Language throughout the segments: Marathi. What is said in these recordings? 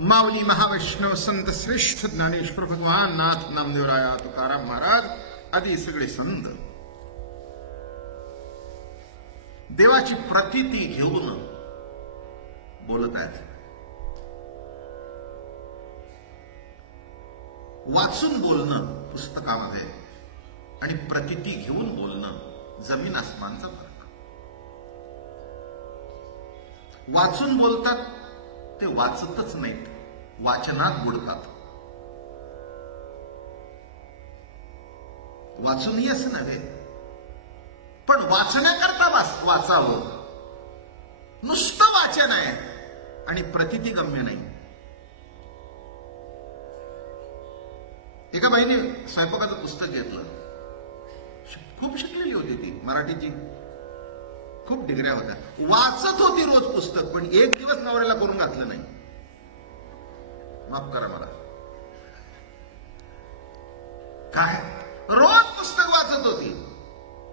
माऊली महावैष्णव संत श्रेष्ठ ज्ञानेश्वर भगवान नाथ नामदेवराया तुकाराम महाराज आदी सगळे संत देवाची प्रतीती घेऊन बोलत आहेत. वाचून बोलणं पुस्तकामध्ये आणि प्रतीती घेऊन बोलणं जमीन आसमानचा फरक. वाचून बोलतात ते वाचतच नाहीत, वाचनात बुडतात. वाचूनही असं नव्हे, पण वाचण्याकरता वाचावं. नुसतं वाचन आहे आणि प्रतीती गम्य नाही. एका बाईने स्वयंपाकाचं पुस्तक घेतलं. खूप शिकलेली होती ती, मराठीची खूप डिग्र्या होत्या. वाचत होती रोज पुस्तक, पण एक दिवस नवऱ्याला करून घातलं नाही. माफ करा मला. काय रोज पुस्तक वाचत होती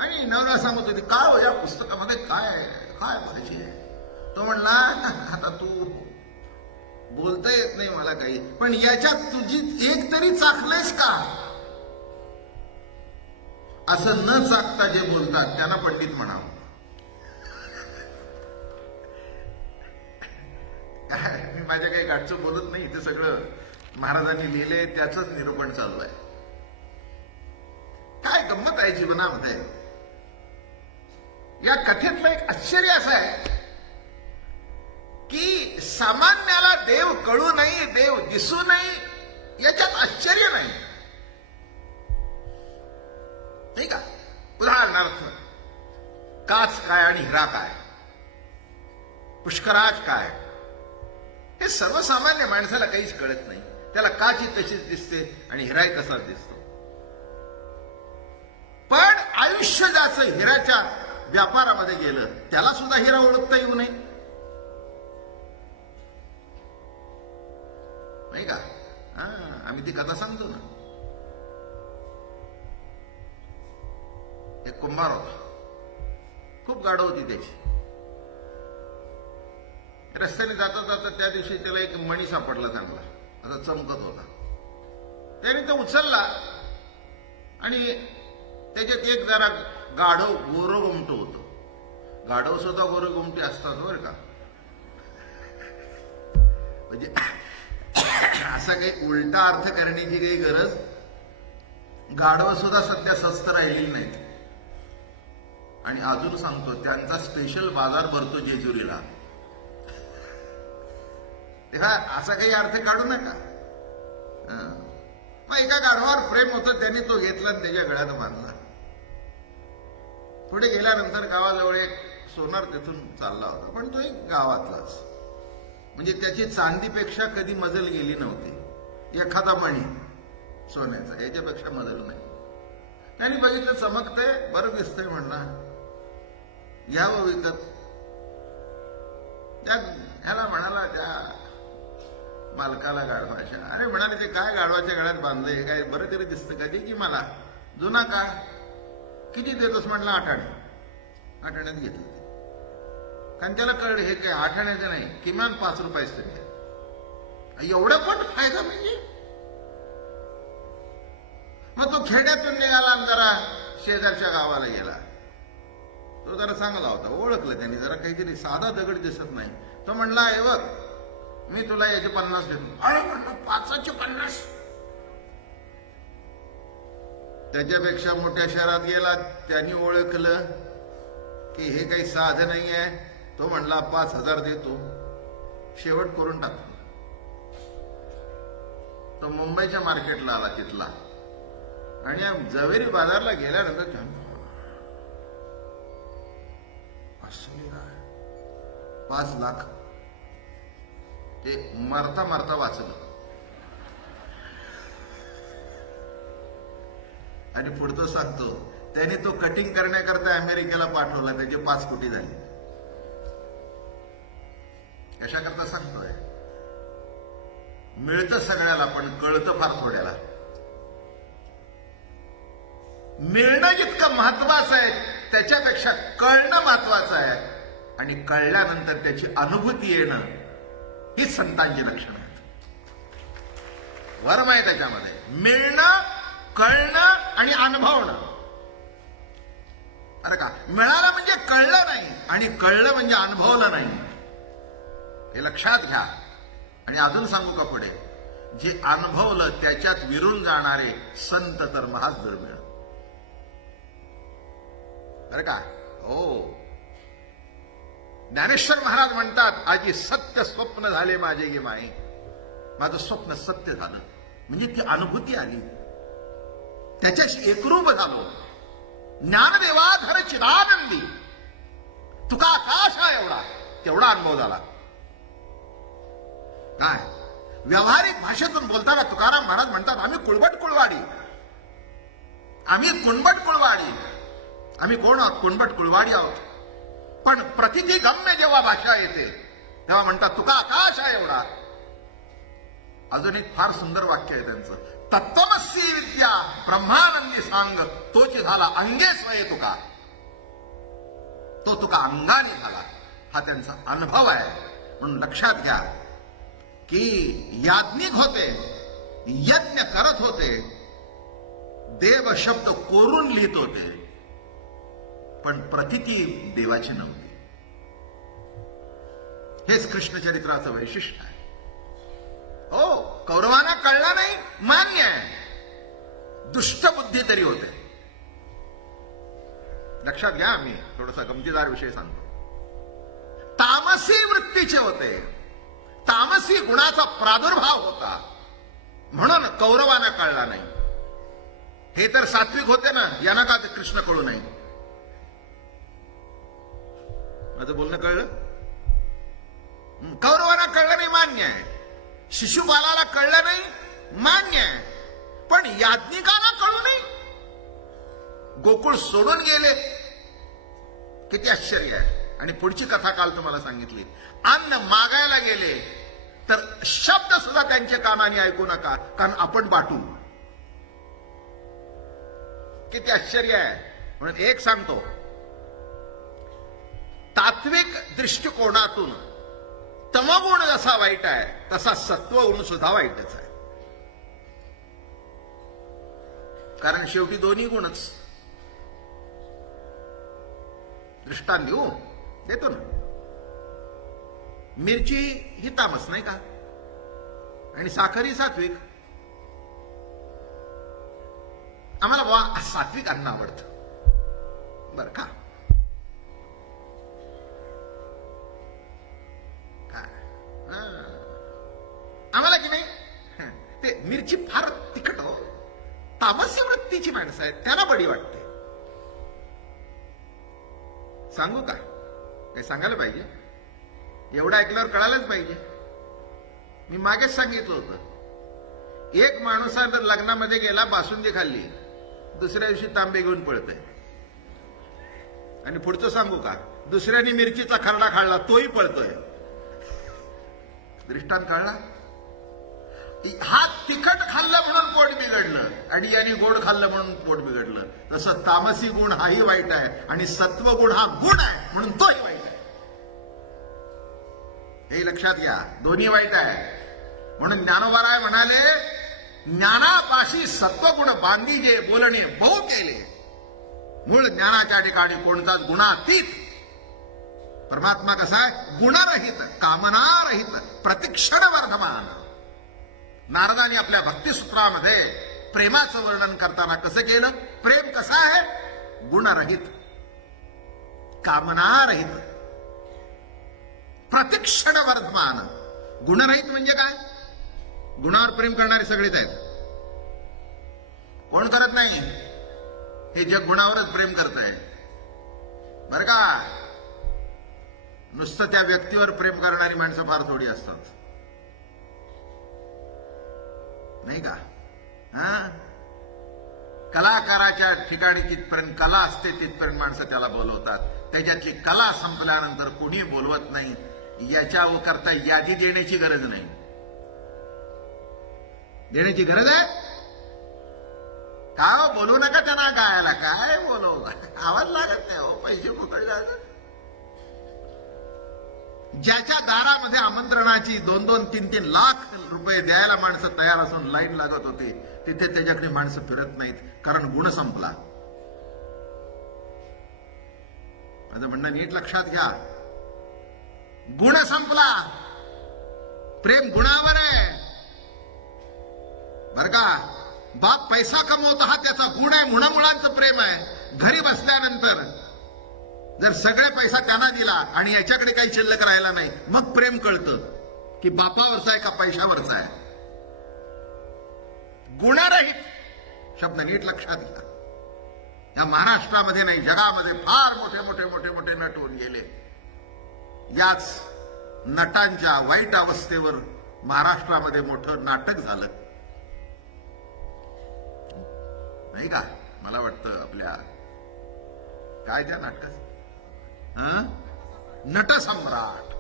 आणि नवऱ्याला सांगत होती, काय हो या पुस्तकामध्ये काय काय पाहिजे. तो म्हणला, आता तू बोलता येत नाही मला काही, पण याच्यात तुझी एक तरी चाखलंयस का. असं न चाकता जे बोलतात त्यांना पंडित म्हणावं. मी माझ्या काही गाठचं बोलत नाही, ते सगळं महाराजांनी लिहिलंय, त्याच निरूपण चालू आहे. काय गंमत आहे जीवनामध्ये. या कथेतलं एक आश्चर्य असं आहे की सामान्याला देव कळू नाही, देव दिसू नाही, याच्यात आश्चर्य नाही. नाही का. उदाहरणार्थ, काच काय आणि हिरा काय, पुष्कराज काय, हे सर्वसामान्य माणसाला काहीच कळत नाही. त्याला काची तशीच दिसते आणि हिराही तसाच दिसतो. पण आयुष्य ज्याचं हिराच्या व्यापारामध्ये गेलं, त्याला सुद्धा हिरा ओळखता येऊ नये. नाही का. आम्ही ती कथा सांगतो ना. एक कुंभार होता, खूप गाढ होती त्याची. रस्त्याने जाता जाता त्या दिवशी त्याला एक मणी सापडला चांगला, आता चमकत होता. त्याने तो उचलला आणि त्याच्यात एक जरा गाढव गोरगोमट होतं. गाढव सुद्धा गोरगोमटी असतात बरं का. म्हणजे असा काही उलटा अर्थ करण्याची काही गरज. गाढव सुद्धा सध्या स्वस्त राहिलेली नाहीत. आणि अजून सांगतो, त्यांचा स्पेशल बाजार भरतो जेजुरीला. तेव्हा असा काही अर्थ काढू नका. मग एका गाढवावर प्रेम होतं, त्याने तो घेतला आणि त्याच्या गळ्यात बांधला. पुढे गेल्यानंतर गावाजवळ एक सोनार तिथून चालला होता, पण तो एक गावातलाच. म्हणजे त्याची चांदीपेक्षा कधी मजल गेली नव्हती. एखादा मणी सोन्याचा, याच्यापेक्षा मजल नाही. त्यांनी बघितलं चमकतंय, बरं दिसतंय, म्हणला घ्यावं विकत. ह्याला म्हणाला त्या मालकाला गाढवाच्या, अरे म्हणाले ते काय गाढवाच्या गळ्यात बांधलंय, काय बरं तरी दिसतं का. की मला जुना का, किती देतोस म्हटलं. 8 आणे. 8 आण्यात घेतलं. कारण त्याला कळलं हे काय 8 आण्याचं नाही, किमान 5 रुपयाच तरी. एवढा पण फायदा म्हणजे. मग तो खेड्यातून निघाला आणि जरा शेजारच्या गावाला गेला. तो जरा चांगला होता, ओळखलं त्यांनी. जरा काहीतरी साधा दगड दिसत नाही. तो म्हणला, हे बघ मी तुला याचे 50 देतो. अरे म्हणलं 5चे 50. त्याच्यापेक्षा मोठ्या शहरात गेला, त्यांनी ओळखलं की हे काही साधं नाही आहे. तो म्हणला 5000 देतो, शेवट करून टाकतो. तो मुंबईच्या मार्केटला आला तिथला, आणि जवेरी बाजारला गेल्यानंतर 5 लाख ते मरता मरता वाचलं. आणि पुढचं सांगतो, त्याने तो कटिंग करण्याकरता अमेरिकेला पाठवला. त्याचे 5 कोटी झाले. कशाकरता सांगतोय. मिळतं सगळ्याला, पण कळतं फार थोड्याला. मिळणं जितकं महत्वाचं आहे, त्याच्यापेक्षा कळणं महत्वाचं आहे. आणि कळल्यानंतर त्याची अनुभूती येणं, ही संतांची लक्षणं आहेत. वर्म आहे त्याच्यामध्ये. मिळणं, कळणं आणि अनुभवणं. अरे का, मिळालं म्हणजे कळलं नाही आणि कळलं म्हणजे अनुभवलं नाही, हे लक्षात घ्या. आणि अजून सांगू का पुढे, जे अनुभवलं त्याच्यात विरून जाणारे संत तर महाच दुर्मिळ. बरं का, हो. ज्ञानेश्वर महाराज म्हणतात, आजी सत्य स्वप्न झाले माझे गे माई. माझं स्वप्न सत्य झालं म्हणजे ती अनुभूती आली, त्याच्याशी एकरूप झालो. ज्ञानदेवाधर चिदानंदी, तुका आकाश हा एवढा, तेवढा अनुभव झाला. काय व्यावहारिक भाषेतून बोलताना तुकाराम महाराज म्हणतात, आम्ही कुळबट कुळवाडी, आम्ही कुणबट कुळवाडी. आम्ही कोण आहोत? कुणबट कुळवाडी आहोत. पण प्रतिती गम्य जेव्हा भाषा येते तेव्हा म्हणतात तुका आकाश आहे एवढा. अजून एक फार सुंदर वाक्य आहे त्यांचं, तत्वमसी विद्या ब्रह्मानंदी सांग, तोची झाला अंगे स्वये तुका. तो तुका अंगाने झाला, हा त्यांचा अनुभव आहे. म्हणून लक्षात घ्या की याज्ञिक होते, यज्ञ करत होते, देव शब्द कोरून लिहित होते, पण प्रतिती देवाची नव्हती. हेच कृष्णचरित्राचं वैशिष्ट्य आहे. हो, कौरवांना कळलं नाही, मान्य आहे, दुष्ट बुद्धी तरी होते. लक्षात घ्या, मी थोडासा गमतीदार विषय सांगतो. तामसी वृत्तीचे होते, तामसी गुणाचा प्रादुर्भाव होता, म्हणून कौरवांना कळला नाही. हे तर सात्विक होते ना, यांना का कृष्ण कळू नाही? माझं बोलणं कळलं? कौरवांना कळलं नाही, मान्य आहे. शिशुपालाला कळलं नाही, मान्य आहे. पण याज्ञिकांना कळू नाही, गोकुळ सोडून गेले, किती आश्चर्य आहे. आणि पुढची कथा काल तुम्हाला सांगितली, अन्न मागायला गेले तर शब्द सुद्धा त्यांच्या कानाने ऐकू नका, कारण आपण बाटू. किती आश्चर्य आहे. म्हणून एक सांगतो, तात्विक दृष्टिकोनातून तमगुण जसा वाईट आहे तसा सत्वगुण सुद्धा वाईटच आहे. कारण शेवटी दोन्ही गुणच. दृष्टांत देऊ देतो ना, मिरची ही तामस नाही का, आणि साखर ही सात्विक. आम्हाला सात्विक अन्न आवडतं बरं का. आम्हाला की नाही ते मिरची फार तिखट हो, तामसी वृत्तीची माणसं आहेत, त्यांना बडी वाटते. सांगू का, काही सांगायला पाहिजे, एवढं ऐकल्यावर कळायलाच पाहिजे. मी मागेच सांगितलं होतं, एक माणूस जर लग्नामध्ये गेला, बासुंदी खाल्ली, दुसऱ्या दिवशी तांबे घेऊन पळतोय. आणि पुढचं सांगू का, दुसऱ्याने मिरचीचा खरडा खाल्ला, तोही पळतोय. दृष्टांत कळला? हा तिखट खाल्लं म्हणून पोट बिघडलं आणि याने गोड खाल्लं म्हणून पोट बिघडलं. तसं तामसी गुण हाही वाईट आहे आणि सत्व गुण हा गुण आहे म्हणून तोही वाईट आहे. हे लक्षात घ्या, दोन्ही वाईट आहे. म्हणून ज्ञानोबाराय म्हणाले, ज्ञानापाशी सत्वगुण बांधी जे बोलणे बहु केले, मूळ ज्ञानाच्या ठिकाणी कोणताच गुणातीत. परमात्मा कसा आहे? गुणरहित, कामनारहित, प्रतिक्षण वर्धमान. नारदांनी आपल्या भक्तिसूत्रामध्ये प्रेमाचं वर्णन करताना कसं केलं? प्रेम कसं आहे? गुणरहित, कामनारहित, प्रतिक्षण वर्धमान. गुणरहित म्हणजे काय? गुणावर प्रेम करणारे सगळेच आहेत. कोण करत नाही? हे जग गुणावरच प्रेम करत आहे बरं का. नुसतं त्या व्यक्तीवर प्रेम करणारी माणसं फार थोडी असतात, नाही का? कलाकाराच्या ठिकाणी जिथपर्यंत कला असते तिथपर्यंत माणसं त्याला बोलवतात. त्याच्यातली कला संपल्यानंतर कोणी बोलवत नाही. याच्या करता यादी देण्याची गरज नाही. देण्याची गरज आहे का? बोलू नका त्यांना गायला. काय बोलव, आवाज लागत नाही हो, पैसे फुकट जातात. ज्याच्या दारामध्ये आमंत्रणाची 2-2, 3-3 लाख रुपये द्यायला माणसं तयार असून लाईन लागत होती, तिथे त्याच्याकडे माणसं फिरत नाहीत, कारण गुण संपला. माझं म्हणणं नीट लक्षात घ्या, गुण संपला. प्रेम गुणावर आहे बर का. बाप पैसा कमवतो हा त्याचा गुण आहे, मुळामुळांचं प्रेम आहे. घरी बसल्यानंतर जर सगळे पैसा त्यांना दिला आणि याच्याकडे काही शिल्लक राहिला नाही, मग प्रेम कळतं की बापावरचा आहे का पैशावरचा आहे. गुणरहित शब्द नीट लक्षात घ्या. या महाराष्ट्रामध्ये नाही, जगामध्ये फार मोठे मोठे मोठे मोठे नट होऊन गेले. याच नटांच्या वाईट अवस्थेवर महाराष्ट्रामध्ये मोठं नाटक झालं नाही का. मला वाटतं आपल्या काय त्या नाटकाचं नटसम्राट,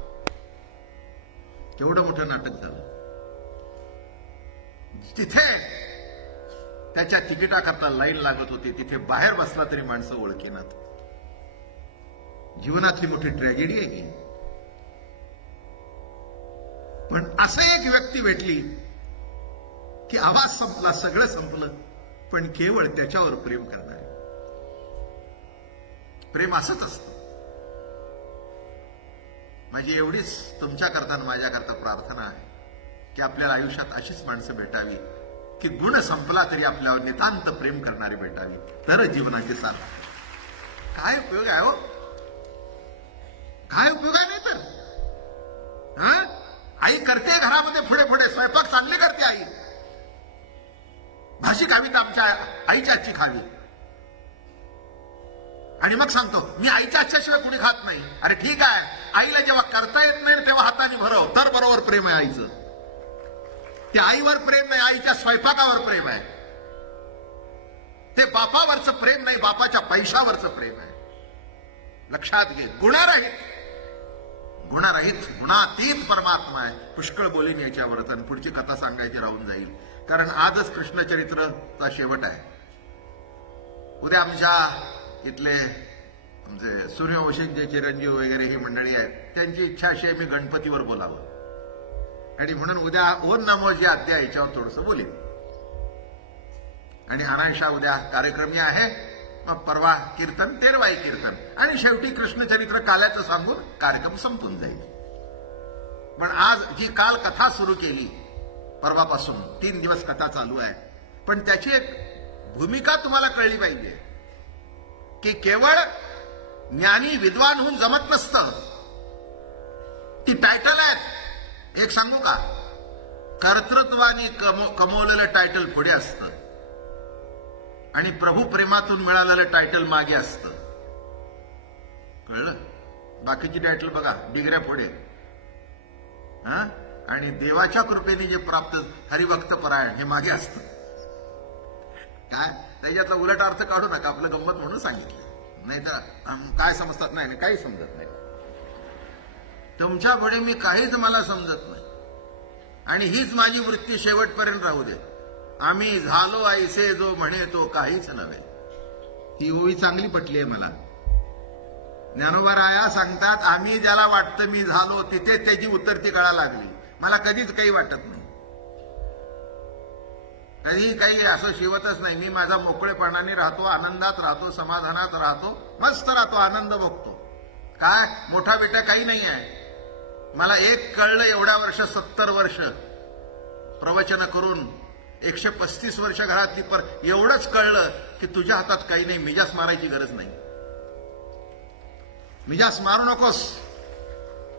केवढं मोठं नाटक झालं. तिथे त्याच्या तिकिटाकरता लाईन लागत होती, तिथे बाहेर बसला तरी माणसं ओळखेनात. जीवनातली मोठी ट्रॅजेडी आहे ही. पण असं एक व्यक्ती भेटली की आवाज संपला, सगळं संपलं, पण केवळ त्याच्यावर प्रेम करणारे. प्रेम असंच असतं. माझी एवढीच तुमच्याकरता माझ्याकरता प्रार्थना आहे की आपल्याला आयुष्यात अशीच माणसं भेटावी की गुण संपला तरी आपल्यावर नितांत प्रेम करणारी भेटावी, तर जीवनाची साथ. काय उपयोग आहे हो, काय उपयोग आहे. नाही तर आई करते घरामध्ये पुढे पुढे स्वयंपाक चांगले करते आई, भाजी खावी तर आमच्या आईच्या हातची खावी, आणि मग सांगतो मी आईच्या हातच्याशिवाय कुणी खात नाही. अरे ठीक आहे, आईला जेव्हा करता येत नाही तेव्हा हाताने भरव, तर बरोबर प्रेम आहे आईचं. ते आईवर प्रेम नाही, आईच्या स्वयंपाकावर प्रेम आहे. ते बापावरचं प्रेम नाही, बापाच्या पैशावरचं प्रेम आहे. लक्षात घे. गुणरहित, गुणरहित गुणातीत परमात्मा आहे. पुष्कळ बोलीन याच्यावर, आणि पुढची कथा सांगायची राहून जाईल, कारण आजच कृष्णचरित्रचा शेवट आहे. उद्या आमच्या इथले आमचे सूर्यवंशींचे चिरंजीव वगैरे ही मंडळी आहेत, त्यांची इच्छा अशी आहे मी गणपतीवर बोलावं, आणि म्हणून उद्या ओन नमोजी अध्याय याच्यावर थोडंसं बोलेन. आणि अनायशा उद्या कार्यक्रमी आहे, मग परवा कीर्तन, तेरवाई कीर्तन, आणि शेवटी कृष्णचरित्र काल्याचं सांगून कार्यक्रम संपून जाईल. पण आज जी काल कथा सुरू केली, परवापासून 3 दिवस कथा चालू आहे, पण त्याची एक भूमिका तुम्हाला कळली पाहिजे की केवळ ज्ञानी विद्वान होऊन जमत नसतं. ती टायटल आहेत. एक सांगू का, कर्तृत्वाने कमवलेलं टायटल पुढे असतं आणि प्रभू प्रेमातून मिळालेलं टायटल मागे असतं. कळलं? बाकीची टायटल बघा, डिग्र्या पुढे, आणि देवाच्या कृपेने जे प्राप्त हरिभक्त परायण हे मागे असतं. काय त्याच्यातला उलट अर्थ काढू नका, आपलं गंमत म्हणून सांगितलं, नाही तर काय समजतात. नाही, काही समजत नाही तुमच्या पुढे, मी काहीच मला समजत नाही, आणि हीच माझी वृत्ती शेवटपर्यंत राहू दे. आम्ही झालो ऐसे जो म्हणे तो काहीच नव्हे. ही ओवी चांगली पटली आहे मला. ज्ञानोबा राया सांगतात, आम्ही ज्याला वाटतं मी झालो, तिथे त्याची उतरती कळा लागली. मला कधीच काही वाटत नाही, कधी काही असं शिवतच नाही. मी माझा मोकळेपणाने राहतो, आनंदात राहतो, समाधानात राहतो, मस्त राहतो, आनंद भोगतो. काय मोठा बेटा काही नाही आहे. मला एक कळलं एवढ्या वर्ष, 70 वर्ष प्रवचन करून, 135 वर्ष घरातली, पर एवढंच कळलं की तुझ्या हातात काही नाही. मिजास मारायची गरज नाही. मिजास मारू नकोस.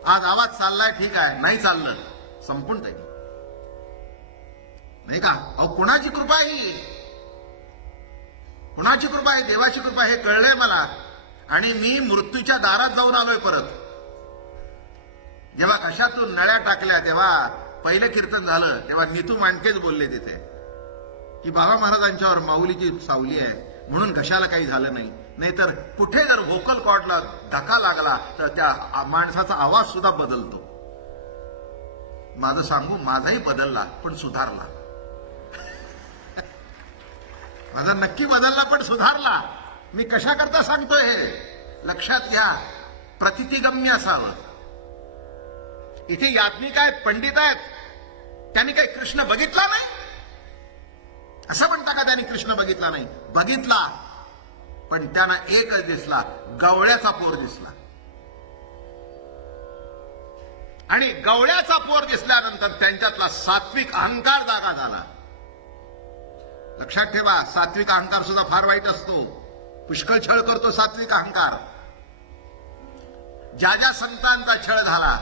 आज आवाज चाललाय ठीक आहे, नाही चाललं संपून जाईल, नाही का. अहो कुणाची कृपा ही, कुणाची कृपा आहे? देवाची कृपा. हे कळलंय मला, आणि मी मृत्यूच्या दारात जाऊन आलोय परत. जेव्हा कशातून नळ्या टाकल्या, तेव्हा पहिलं कीर्तन झालं, तेव्हा नीतू मांडकेच बोलले तिथे की बाबा महाराजांच्यावर माऊलीची सावली आहे, म्हणून घशाला काही झालं नाही. नाहीतर कुठे जर व्होकल कॉर्डला धक्का लागला तर त्या माणसाचा आवाज सुद्धा बदलतो. माझं सांगू, माझाही बदलला पण सुधारला. माझा नक्की बदलला पण सुधारला. मी कशा करता सांगतोय हे लक्षात घ्या. प्रतितिगम्य असावं. इथे याज्ञिक आहेत, पंडित आहेत, त्यांनी काही कृष्ण बघितला नाही असं म्हणता का? त्यांनी कृष्ण बघितला नाही? बघितला, पण त्यांना एकच दिसला, गवळ्याचा पोर दिसला. आणि गवळ्याचा पोर दिसल्यानंतर त्यांच्यातला सात्विक अहंकार जागा झाला. लक्षात ठेवा, सात्विक अहंकार सुद्धा फार वाईट असतो, पुष्कळ छळ करतो सात्विक अहंकार. ज्या ज्या संतांचा छळ झाला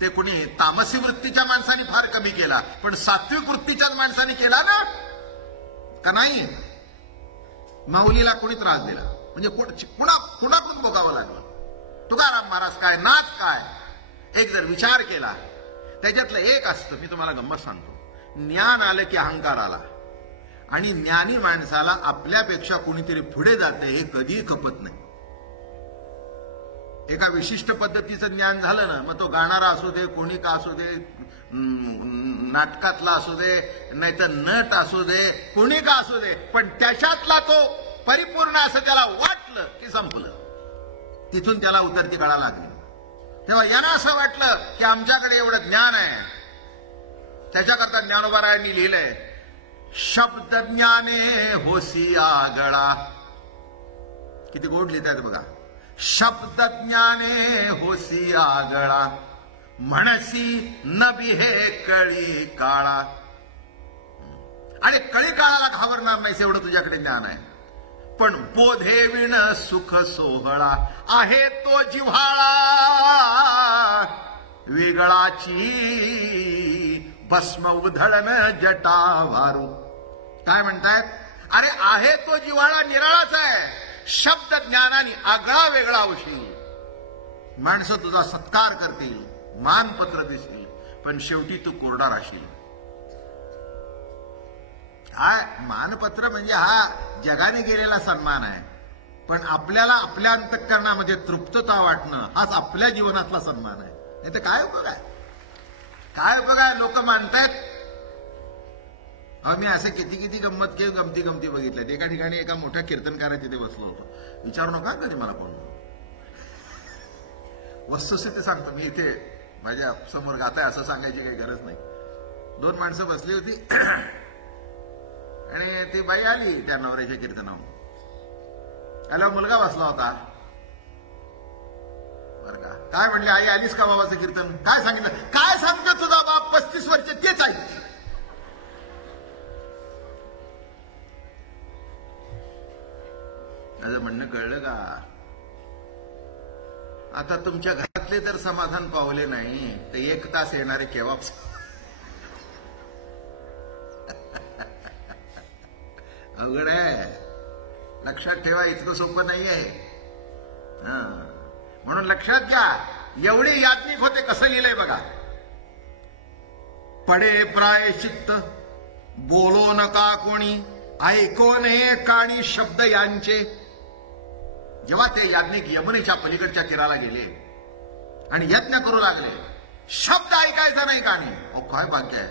ते कुणी तामसी वृत्तीच्या माणसाने फार कमी केला, पण सात्विक वृत्तीच्याच माणसाने केला ना का नाही? माऊलीला कोणी त्रास दिला म्हणजे कुणाकडून भोगावं लागलं? तुकाराम महाराज काय, नाथ काय? एक जर विचार केला, त्याच्यातलं एक असतं, मी तुम्हाला गंमत सांगतो. ज्ञान आलं की अहंकार आला, आणि ज्ञानी माणसाला आपल्यापेक्षा कोणीतरी पुढे जाते हे कधीही खपत नाही. एका विशिष्ट पद्धतीचं ज्ञान झालं ना, मग तो गाणारा असू दे, कोणी का असू दे, नाटकातला असू दे, नाहीतर नट असू दे, कोणी का असू दे, पण त्याच्यातला तो परिपूर्ण असं त्याला वाटलं की संपलं. तिथून त्याला उतरती कळा लागली. तेव्हा यांना असं वाटलं की आमच्याकडे एवढं ज्ञान आहे. त्याच्याकरता ज्ञानोबारायांनी लिहिलंय, शब्द ज्ञाने होसी आगळा. किती गोड लिहितात बघा. शब्द ज्ञाने होसी आगळा, म्हणसी नबी हे कळी काळा. आणि कळी काळाला घाबरणार नाहीस एवढं तुझ्याकडे ज्ञान आहे. पण बोधे विण सुख सोहळा, आहे तो जिव्हाळा वेगळाची, भस्म उधळण जटा वारू. काय म्हणतायत? अरे आहे तो जिव्हाळा निराळाच आहे, शब्द ज्ञानाने आगळा वेगळा होशील. माणसं तुझा सत्कार करतील, मानपत्र दिसतील, पण शेवटी तू कोरडा राहशील. हा मानपत्र म्हणजे हा जगाने गेलेला सन्मान आहे, पण आपल्याला आपल्या अंतःकरणामध्ये तृप्तता वाटणं हाच आपल्या जीवनातला सन्मान आहे. नाही तर काय उपयोग आहे? काय उपयोग आहे? लोक मानतायत. मी असे किती किती गमती बघितल्यात. एका ठिकाणी एका मोठ्या कीर्तनकाराच्या तिथे बसलो होतो. विचारू नका कधी मला कोण, वस्तुस्थिती सांगतो मी. इथे माझ्या समोर गाताय असं सांगायची काही गरज नाही. दोन माणसं बसली होती आणि ती बाई आली त्या नवऱ्याच्या कीर्तनावर. आल्यावर मुलगा बसला होता बरं का. काय म्हणले, आई आलीस का बाबाचं कीर्तन? काय सांगितलं? काय सांगतो तुझा बाप 35 वर्ष तेच आहे. माझं म्हणणं कळलं का? आता तुमच्या घरातले तर समाधान पावले नाही तर 1 तास येणारे केव्हा? अवघड आहे. लक्षात ठेवा, इतकं सोपं नाही आहे. म्हणून लक्षात घ्या, एवढे याज्ञिक होते. कसं लिहिलंय बघा. पडे प्रायश्चित्त बोलो नका कोणी, ऐको नये काणी शब्द यांचे. जेव्हा ते याज्ञिक यमुनेच्या पलीकडच्या तीराला गेले आणि यज्ञ करू लागले, शब्द ऐकायचा नाही कानी. काय भाग्य आहे,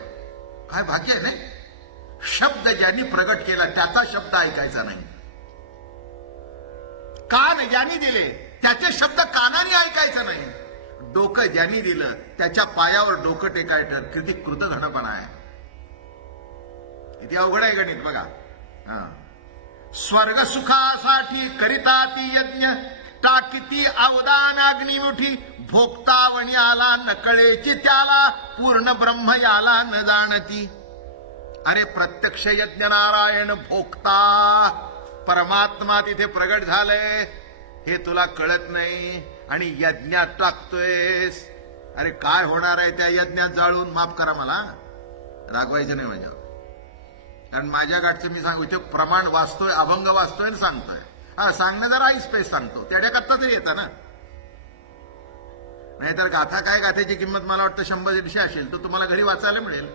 काय भाग्य आहे. नाही, शब्द ज्यांनी प्रगट केला त्याचा शब्द ऐकायचा नाही. कान ज्यांनी दिले त्याचे शब्द कानाने ऐकायचं नाही. डोकं ज्यांनी दिलं त्याच्या पायावर डोकं टेकायचं. किती कृतघ्नपणा आहे. किती अवघड आहे गणित बघा. स्वर्ग सुखासाठी करिता ती यज्ञ, टाकीती अवदान अग्निमुठी. भोगतावणी आला नकळेची त्याला, पूर्ण ब्रह्म याला न जाणती. अरे प्रत्यक्ष यज्ञ नारायण भोगता परमात्मा तिथे प्रगट झालंय हे तुला कळत नाही आणि यज्ञात टाकतोयस. अरे काय होणार आहे त्या यज्ञात जाळून? माफ करा, मला रागवायचं नाही माझ्यावर, कारण माझ्या गाठचं मी सांगू इथे प्रमाण वाचतोय, अभंग वाचतोय आणि सांगतोय. हा सांगणं जरा स्पेस सांगतो, त्याच्याकरता तरी येतं ना. नाहीतर गाथा काय, गाथेची किंमत मला वाटतं 100-150 असेल, तर तुम्हाला घरी वाचायला मिळेल.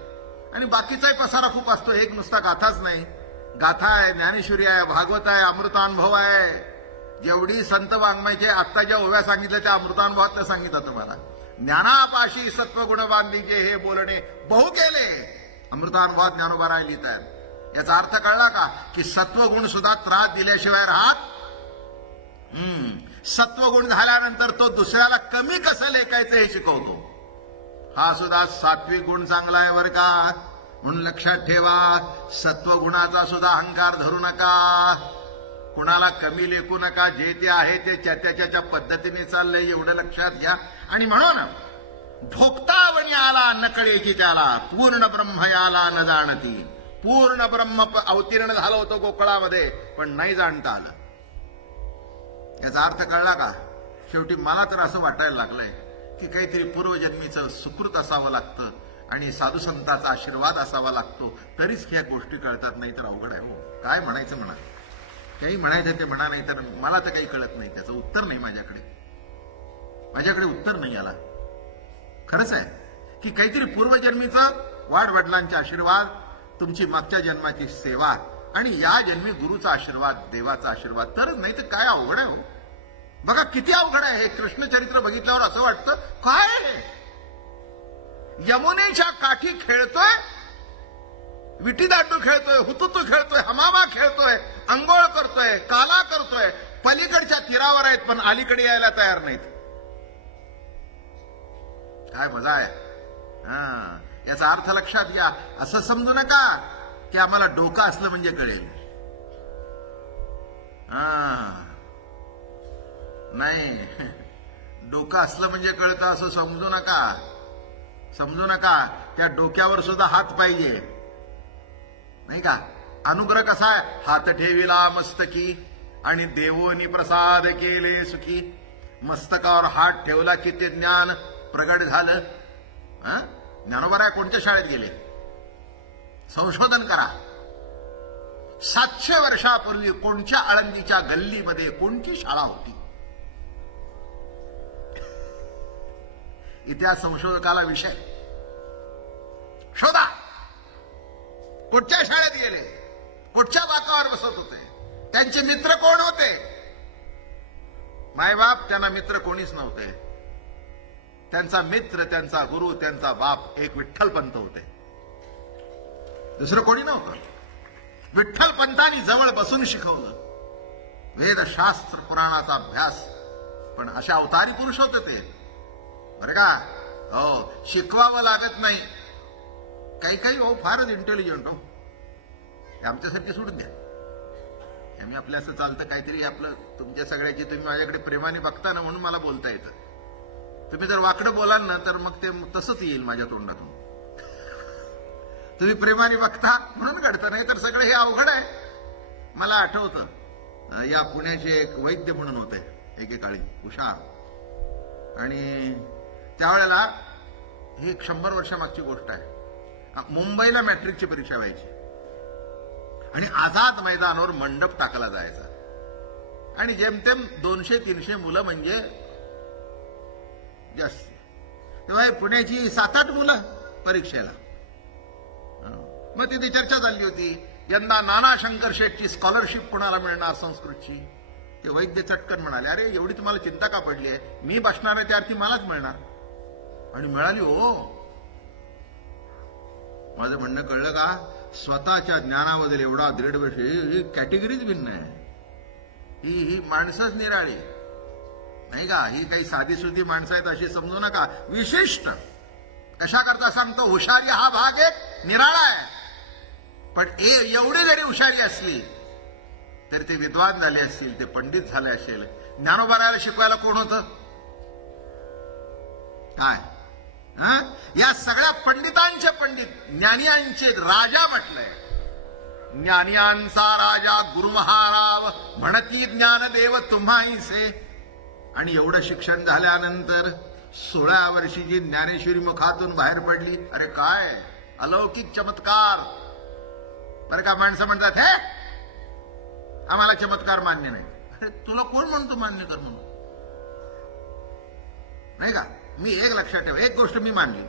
आणि बाकीचाही पसारा खूप असतो. एक नुसता गाथाच नाही, गाथा आहे, ज्ञानेश्वरी आहे, भागवत आहे, अमृतानुभव आहे. जेवढी संत वाङ्मयाचे आत्ता ज्या ओव्या सांगितल्या त्या अमृतानुभवातल्या सांगितलं तुम्हाला. ज्ञानापाशी सत्वगुण बांधीचे हे बोलणे बहु केले. अमृतानुभवात ज्ञानोबाराय लिहित आहेत. याचा अर्थ कळला का? की सत्वगुण सुद्धा त्रास दिल्याशिवाय राहत. सत्वगुण झाल्यानंतर तो दुसऱ्याला कमी कसं लेखायचं हे शिकवतो. हा सुद्धा सात्विक गुण चांगला आहे बरं का, म्हणून लक्षात ठेवा. सत्वगुणाचा सुद्धा अहंकार धरू नका, कुणाला कमी लेखू नका. जे ते आहे ते त्याच्या पद्धतीने चाललंय एवढं लक्षात घ्या. आणि म्हणून भोक्तावनी आला न कळेची त्याला, पूर्ण ब्रह्म याला न जाणती. पूर्ण ब्रह्म अवतीर्ण झालं होतं गोकुळामध्ये, पण नाही जाणता आलं. याचा अर्थ कळला का? शेवटी मला तर असं वाटायला लागलंय की काहीतरी पूर्वजन्मीचं सुकृत असावं लागतं आणि साधू संतांचा आशीर्वाद असावा लागतो, तरीच ह्या गोष्टी कळतात. नाही तर अवघड आहे हो. काय म्हणायचं म्हणा, काही म्हणायचं ते म्हणा, नाही तर मला तर काही कळत नाही. त्याचं उत्तर नाही माझ्याकडे उत्तर नाही आला. खरंच आहे की काहीतरी पूर्वजन्मीचं वाडवडिलांचे आशीर्वाद, तुमची मागच्या जन्माची सेवा आणि या जन्मी गुरुचा आशीर्वाद, देवाचा आशीर्वाद, तरच. नाही तर काय अवघड आहे हो. बघा किती अवघड आहे हे. कृष्णचरित्र बघितल्यावर असं वाटतं काय यमुनेच्या काठी खेळतोय, विटीदांडू खेळतोय, हुतुतू खेळतोय, हमामा खेळतोय, अंघोळ करतोय, काला करतोय, पलीकडच्या तीरावर आहेत पण अलीकडे यायला तयार नाहीत. काय मजा आहे. याचा अर्थ लक्षात घ्या. असं समजू नका की आम्हाला डोकं असलं म्हणजे कळेल. नाही, डोकं असलं म्हणजे कळतं असं समजू नका. त्या डोक्यावर सुद्धा हात पाहिजे, नाही का? अनुग्रह कसा आहे? हात ठेविला मस्तकी आणि देवोनी प्रसाद केले सुखी. मस्तकावर हात ठेवला की ते ज्ञान प्रगट झालं. ज्ञानोबा कोणत्या शाळेत गेले? संशोधन करा. 700 वर्षापूर्वी कोणत्या आळंदीच्या गल्लीमध्ये कोणती शाळा होती? इतिहास संशोधकाला विषय शोधा. कुठच्या शाळेत गेले, कुठच्या बाकावर बसत होते, त्यांचे मित्र कोण होते? मायबाप त्यांना मित्र कोणीच नव्हते. त्यांचा मित्र, त्यांचा गुरु, त्यांचा बाप एक विठ्ठलपंत होते, दुसरं कोणी नव्हतं. विठ्ठलपंतांनी जवळ बसून शिकवलं, वेदशास्त्र पुराणाचा अभ्यास. पण अशा अवतारी पुरुष होते ते बरं का. हो, शिकवावं लागत नाही. काही हो फारच इंटेलिजंट हो. आमच्यासाठी सोडून द्या. आम्ही आपल्या असं चालतं काहीतरी आपलं, तुमच्या सगळ्याची तुम्ही माझ्याकडे प्रेमाने बघता ना म्हणून मला बोलता येतं. तुम्ही जर वाकडं बोलाल ना तर मग ते तसंच येईल माझ्या तोंडातून. तुम्ही प्रेमाने बघता म्हणून घडतं, नाही तर सगळं हे अवघड आहे. मला आठवतं या पुण्याचे एक वैद्य म्हणून होते एकेकाळी, हुशार. आणि त्यावेळेला ही 100 वर्षामागची गोष्ट आहे. मुंबईला मॅट्रिकची परीक्षा व्हायची आणि आझाद मैदानावर मंडप टाकला जायचा आणि जेमतेम 200-300 मुलं म्हणजे जास्त. तेव्हा पुण्याची 7-8 मुलं परीक्षेला. मग तिथे चर्चा झाली होती, यंदा नाना शंकर शेठची स्कॉलरशिप कोणाला मिळणार संस्कृतची. ते वैद्य चटकन म्हणाले, अरे एवढी तुम्हाला चिंता का पडली आहे, मी बसणार आहे त्यार्थी मलाच मिळणार. आणि मिळाली हो. माझं म्हणणं कळलं का? स्वतःच्या ज्ञानाबद्दल एवढा दृढ विषय, ही कॅटेगरीज भिन्न आहे. ही माणसंच निराळी नाही का. ही काही साधी सुधी माणसं आहेत अशी समजू नका. विशिष्ट कशा करता सांगतो, हुशारी हा भाग एक निराळा आहे. पण एवढी जरी हुशारी असली तरी ते विद्वान झाले असतील, ते पंडित झाले असेल. ज्ञानोबाला शिकवायला कोण होतं? काय या सगळ्या पंडितांचे पंडित, ज्ञानियांचे राजा म्हटलंय. ज्ञानियांचा राजा गुरु महाराव म्हणती ज्ञानदेव तुम्हाईसे. आणि एवढं शिक्षण झाल्यानंतर 16 वर्षीची ज्ञानेश्वरी मुखातून बाहेर पडली. अरे काय अलौकिक चमत्कार बरं का. माणसं म्हणतात हे आम्हाला चमत्कार मान्य नाही. अरे तुला कोण म्हणतो मान्य कर म्हणून, नाही का. मी एक लक्षात ठेव, एक गोष्ट मी मानली,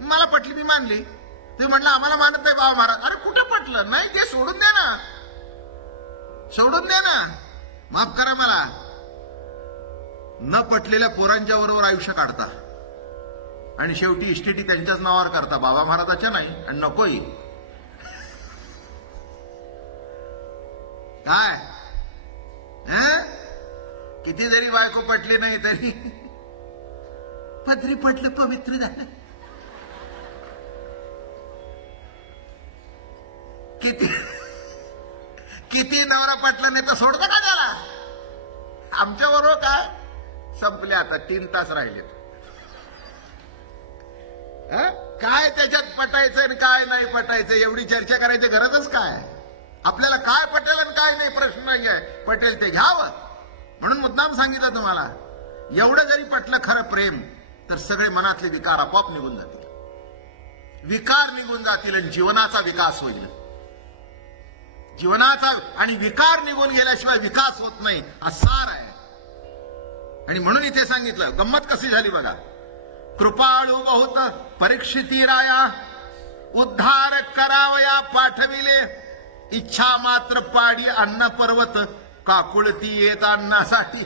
मला पटली, मी मानली. तुम्ही म्हटलं आम्हाला मानत नाही बाबा महाराज. अरे कुठं पटलं नाही, ते सोडून द्या ना, सोडून द्या ना. माफ करा मला. न पटलेल्या पोरांच्या बरोबर आयुष्य काढता आणि शेवटी इस्टेटी त्यांच्याच नावावर करता, बाबा महाराजाच्या नाही. आणि नकोही काय. किती जरी बायको पटली नाही तरी पदरी पटलं, पवित्र झालं. किती किती नवरा पटला नाही तर सोडतं का त्याला? आमच्या बरोबर काय संपले, आता 3 तास राहिलेत. काय त्याच्यात पटायचं आणि काय नाही पटायचं एवढी चर्चा करायची गरजच काय? आपल्याला काय पटेल आणि काय नाही प्रश्न नाही आहे, पटेल ते घ्यावं. म्हणून मुद्दाम सांगितलं तुम्हाला, एवढं जरी पटलं खरं प्रेम तर सगळे मनातले विकार आपोआप निघून जातील. विकार निघून जातील आणि जीवनाचा विकास होईल. जीवनाचा आणि विकार निघून गेल्याशिवाय विकास होत नाही, हा सार आहे. आणि म्हणून इथे सांगितलं, गंमत कशी झाली बघा. कृपाळू बहुत परीक्षिती राया, उद्धार करावया पाठविले, इच्छा मात्र पाडी अन्न पर्वत, काकुळती येत अन्नासाठी.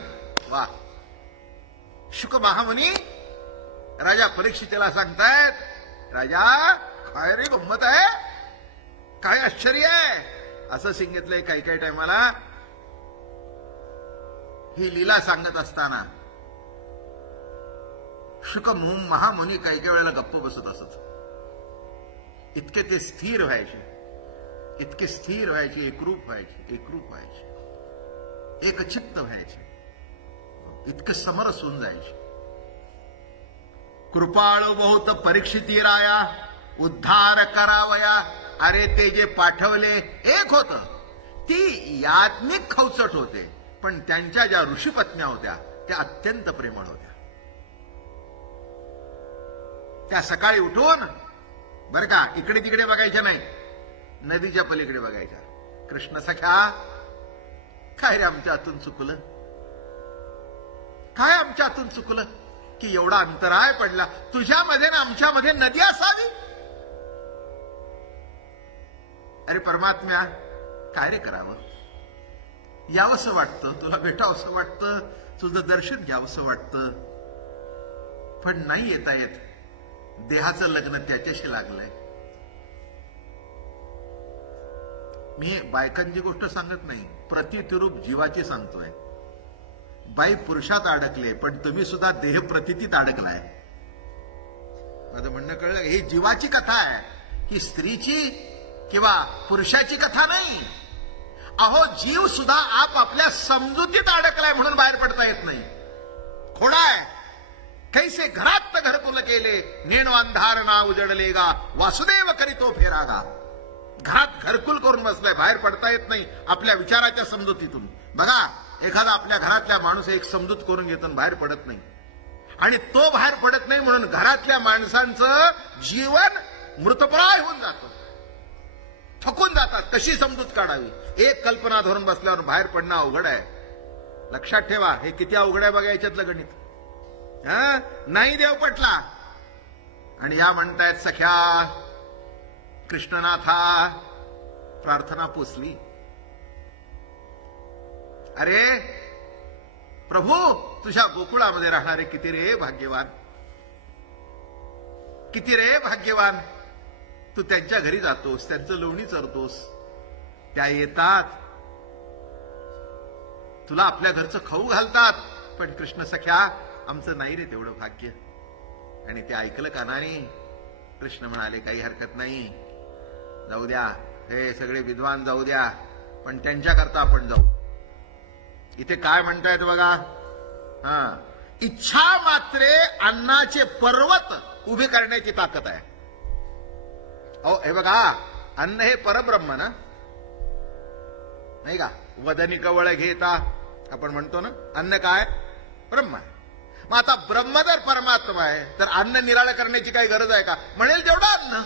वा, शुक महामुनी राजा परीक्षितेला सांगतायत, राजा काय रे गंमत आहे, काय आश्चर्य आहे. असं सांगितलंय काही काही टायमाला. ही लीला सांगत असताना शुक महामुनी काही काही वेळेला गप्प बसत असत. इतके ते स्थिर व्हायचे, इतके स्थिर व्हायचे, एकरूप व्हायचे, एकचित्त व्हायचे, इतके समरस होऊन जायचे. कृपाळू बहुत परीक्षिती राया, उद्धार करावया. अरे ते जे पाठवले एक होतं, ती याज्ञिक खवचट होते, पण त्यांच्या ज्या ऋषीपत्न्या होत्या त्या अत्यंत प्रेमळ होत्या. त्या सकाळी उठून बर का इकडे तिकडे बघायच्या नाही, नदीच्या पलीकडे बघायच्या. कृष्ण सख्या, काय रे आमच्या हातून चुकलं, काय आमच्या हातून चुकलं की एवढा अंतराय पडला, तुझ्यामध्ये ना आमच्यामध्ये नदी असावी. अरे परमात्म्या, काय रे करावं, यावंसं वाटतं, तुला भेटावंसं वाटतं, तुझं दर्शन घ्यावंसं वाटतं, पण नाही येता येत. देहाचं लग्न त्याच्याशी लागलंय. मी बायकांची गोष्ट सांगत नाही, प्रतितिरूप जीवाची सांगतोय. बाई पुरुषात अडकले, पण तुम्ही सुद्धा देह प्रतितीत अडकलाय. माझं म्हणणं कळलं? ही जीवाची कथा आहे, ही स्त्रीची किंवा पुरुषाची कथा नाही. अहो, जीव सुद्धा आपल्या समजुतीत अडकलाय म्हणून बाहेर पडता येत नाही. खोडा आहे. कैसे घरात घरकुल केले, नेणो अंधार ना उजडलेगा, वासुदेव करीतो फेरागा. घरात घरकुल करून बसलाय, बाहेर पडता येत नाही आपल्या विचाराच्या समजुतीतून. बघा, एखादा आपल्या घरातल्या माणूस एक समजूत करून घेतो आणि बाहेर पडत नाही, आणि तो बाहेर पडत नाही म्हणून घरातल्या माणसांचं जीवन मृतप्राय होऊन जातं, थकून जातात. कशी समजूत काढावी, एक कल्पना धरून बसल्यावर बाहेर पडणं अवघड आहे. लक्षात ठेवा, हे किती अवघड आहे बघा याच्यातलं गणित. नाही देव पटला आणि या म्हणतायत सख्या कृष्णनाथा, प्रार्थना पोचली. अरे प्रभू, तुझ्या गोकुळामध्ये राहणारे किती रे भाग्यवान, किती रे भाग्यवान. तू त्यांच्या घरी जातोस, त्यांचं लोणी चरतोस, त्या येतात, तुला आपल्या घरचं खाऊ घालतात. पण कृष्ण सख्या, आमचं नाही रे तेवढं भाग्य. आणि ते ऐकलं कानाने. कृष्ण म्हणाले, काही हरकत नाही, जाऊ द्या, हे सगळे विद्वान जाऊ द्या, पण त्यांच्याकरता आपण जाऊ. इथे काय म्हणतायत बघा. इच्छा मात्रे अन्नाचे पर्वत उभे करण्याची ताकद आहे. अहो हे बघा, अन्न हे परब्रह्म ना, नाही का? वदनी कवळ घेता आपण म्हणतो ना, अन्न काय? ब्रह्म. मग आता ब्रह्म जर परमात्मा आहे तर अन्न निराळं करण्याची काही गरज आहे का? म्हणेल तेवढं अन्न.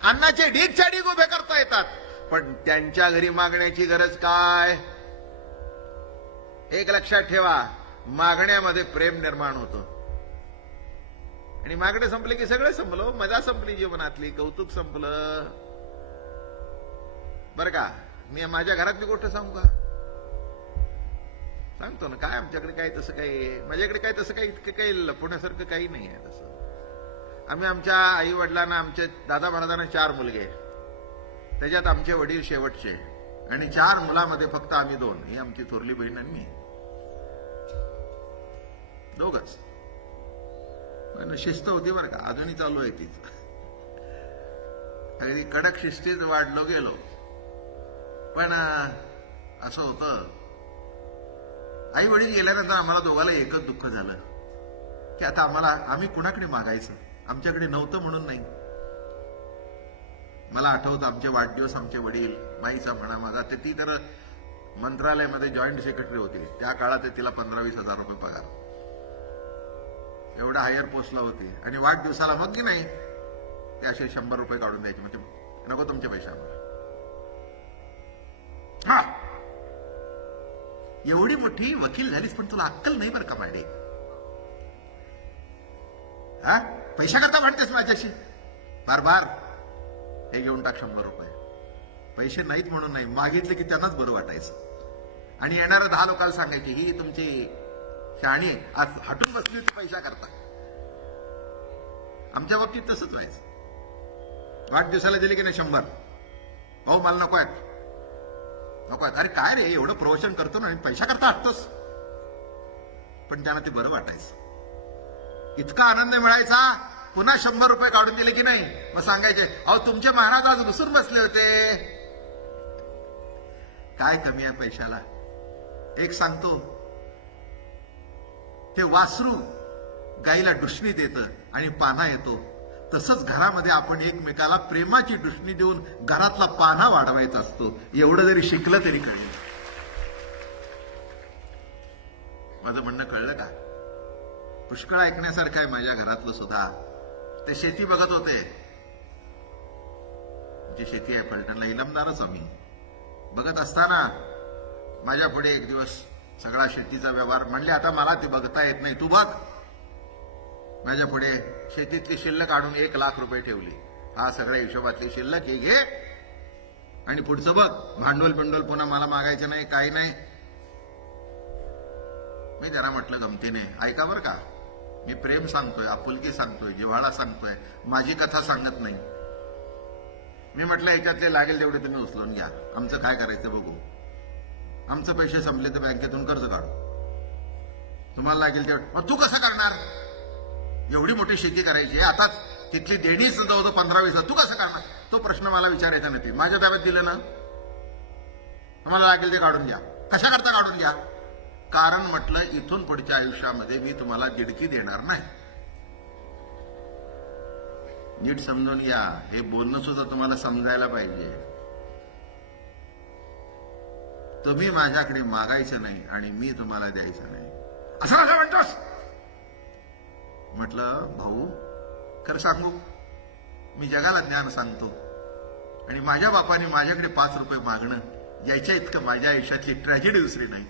अन्नाचे ढीगच्या ढीग उभे करता येतात, पण त्यांच्या घरी मागण्याची गरज काय? एक लक्षात ठेवा, मागण्यामध्ये प्रेम निर्माण होतं. आणि मागणे संपले की सगळं संपलं, मजा संपली जीवनातली, कौतुक संपलं. बरं का, मी माझ्या घरातली गोष्ट सांगू का? सांगतो ना. काय आमच्याकडे काय तसं काही, माझ्याकडे काय तसं काही इतकं काही लपवण्यासारखं काही नाही आहे तसं. आम्ही आमच्या आई वडिलांना, आमच्या दादा महाराजांना 4 मुलगे, त्याच्यात आमचे वडील शेवटचे, आणि 4 मुलामध्ये फक्त आम्ही 2, ही आमची थोरली बहीण आणि मी, दोघच. पण शिस्त होती बरं का, अजूनही चालू आहे तीच. अगदी कडक शिस्तीत वाढलो गेलो. पण असं होतं, आई वडील गेल्यानंतर आम्हाला दोघाला एकच दुःख झालं की आता आम्ही कुणाकडे मागायचं. आमच्याकडे नव्हतं म्हणून नाही. मला आठवतं आमचे वाढदिवस, आमचे वडील, माईचा म्हणा मागा, ते ती तर मंत्रालयामध्ये जॉईंट सेक्रेटरी होती. त्या काळात तिला 15-20 हजार रुपये पगार, एवढा हायर पोस्टला होती. आणि वाढदिवसाला मग की नाही ते असे 100 रुपये काढून द्यायचे. म्हणजे नको तुमचे पैसे आम्हाला. एवढी मोठी वकील झालीस पण तुला अक्कल नाही बरं का माडे. पैसा करता म्हणतेस माझ्याशी बार बार. हे घेऊन टाक 100 रुपये. पैसे नाहीत म्हणून नाही, मागितले की त्यांनाच बरं वाटायचं. आणि येणाऱ्या 10 लोकांना सांगायची ही तुमची शहाणी आज हटून बसली होती पैसा करता. आमच्या बाबतीत तसंच व्हायचं. वाढदिवसाला दिले की नाही 100, भाऊ मला नको आहे, नको आहे. अरे काय रे एवढं प्रवचन करतो ना पैसा करता हटतोस. पण त्यांना ते बरं वाटायचं, इतका आनंद मिळायचा. पुन्हा 100 रुपये काढून दिले की नाही मग सांगायचे अहो तुमचे महाराज आज रुसून बसले होते. काय कमी आहे पैशाला. एक सांगतो, ते वासरू गाईला डुशणी देतं आणि पाना येतो, तसंच घरामध्ये आपण एकमेकाला प्रेमाची डुशणी देऊन घरातला पाना वाढवायचा असतो. एवढं जरी शिकलं तरी कळलं. माझं म्हणणं कळलं का. पुष्कळ ऐकण्यासारखं आहे माझ्या घरातलं सुद्धा. ते शेती बघत होते, जी शेती आहे पलटणला, इनामदारच आम्ही. बघत असताना माझ्या पुढे एक दिवस सगळा शेतीचा व्यवहार म्हणले आता मला ते बघता येत नाही, तू बघ. माझ्या पुढे शेतीतली शिल्लक काढून 1 लाख रुपये ठेवली. हा सगळ्या हिशोबातली शिल्लक हे घे आणि पुढचं बघ. भांडवल पुन्हा मला मागायचं नाही, काही नाही. मी जरा म्हटलं गमतीने ऐका बरं का, मी प्रेम सांगतोय, आपुलकी सांगतोय, जिव्हाळा सांगतोय, माझी कथा सांगत नाही. मी म्हटलं याच्यातले लागेल तेवढे तुम्ही उचलून घ्या, आमचं काय करायचं बघू. आमचे पैसे संपले तर बँकेतून कर्ज काढू, तुम्हाला लागेल तेवढं. तू कसं करणार, एवढी मोठी शेती करायची, आताच तिथली देणीच जवळजवळ 15-20, तू कसं करणार. तो प्रश्न मला विचारायचा नाही. माझ्या ताब्यात दिलं ना, तुम्हाला लागेल ते काढून घ्या. कशा करता काढून घ्या. कारण म्हटलं इथून पुढच्या आयुष्यामध्ये मी तुम्हाला दिडकी देणार नाही. नीट समजून घ्या, हे बोलणं सुद्धा तुम्हाला समजायला पाहिजे. तुम्ही माझ्याकडे मागायचं नाही आणि मी तुम्हाला द्यायचं नाही. असं कसं म्हणतोस. म्हटलं भाऊ खरं सांगू, मी जगाला ज्ञान सांगतो आणि माझ्या बापाने माझ्याकडे 5 रुपये मागणं याच्या इतकं माझ्या आयुष्यातली ट्रॅजेडी दुसरी नाही.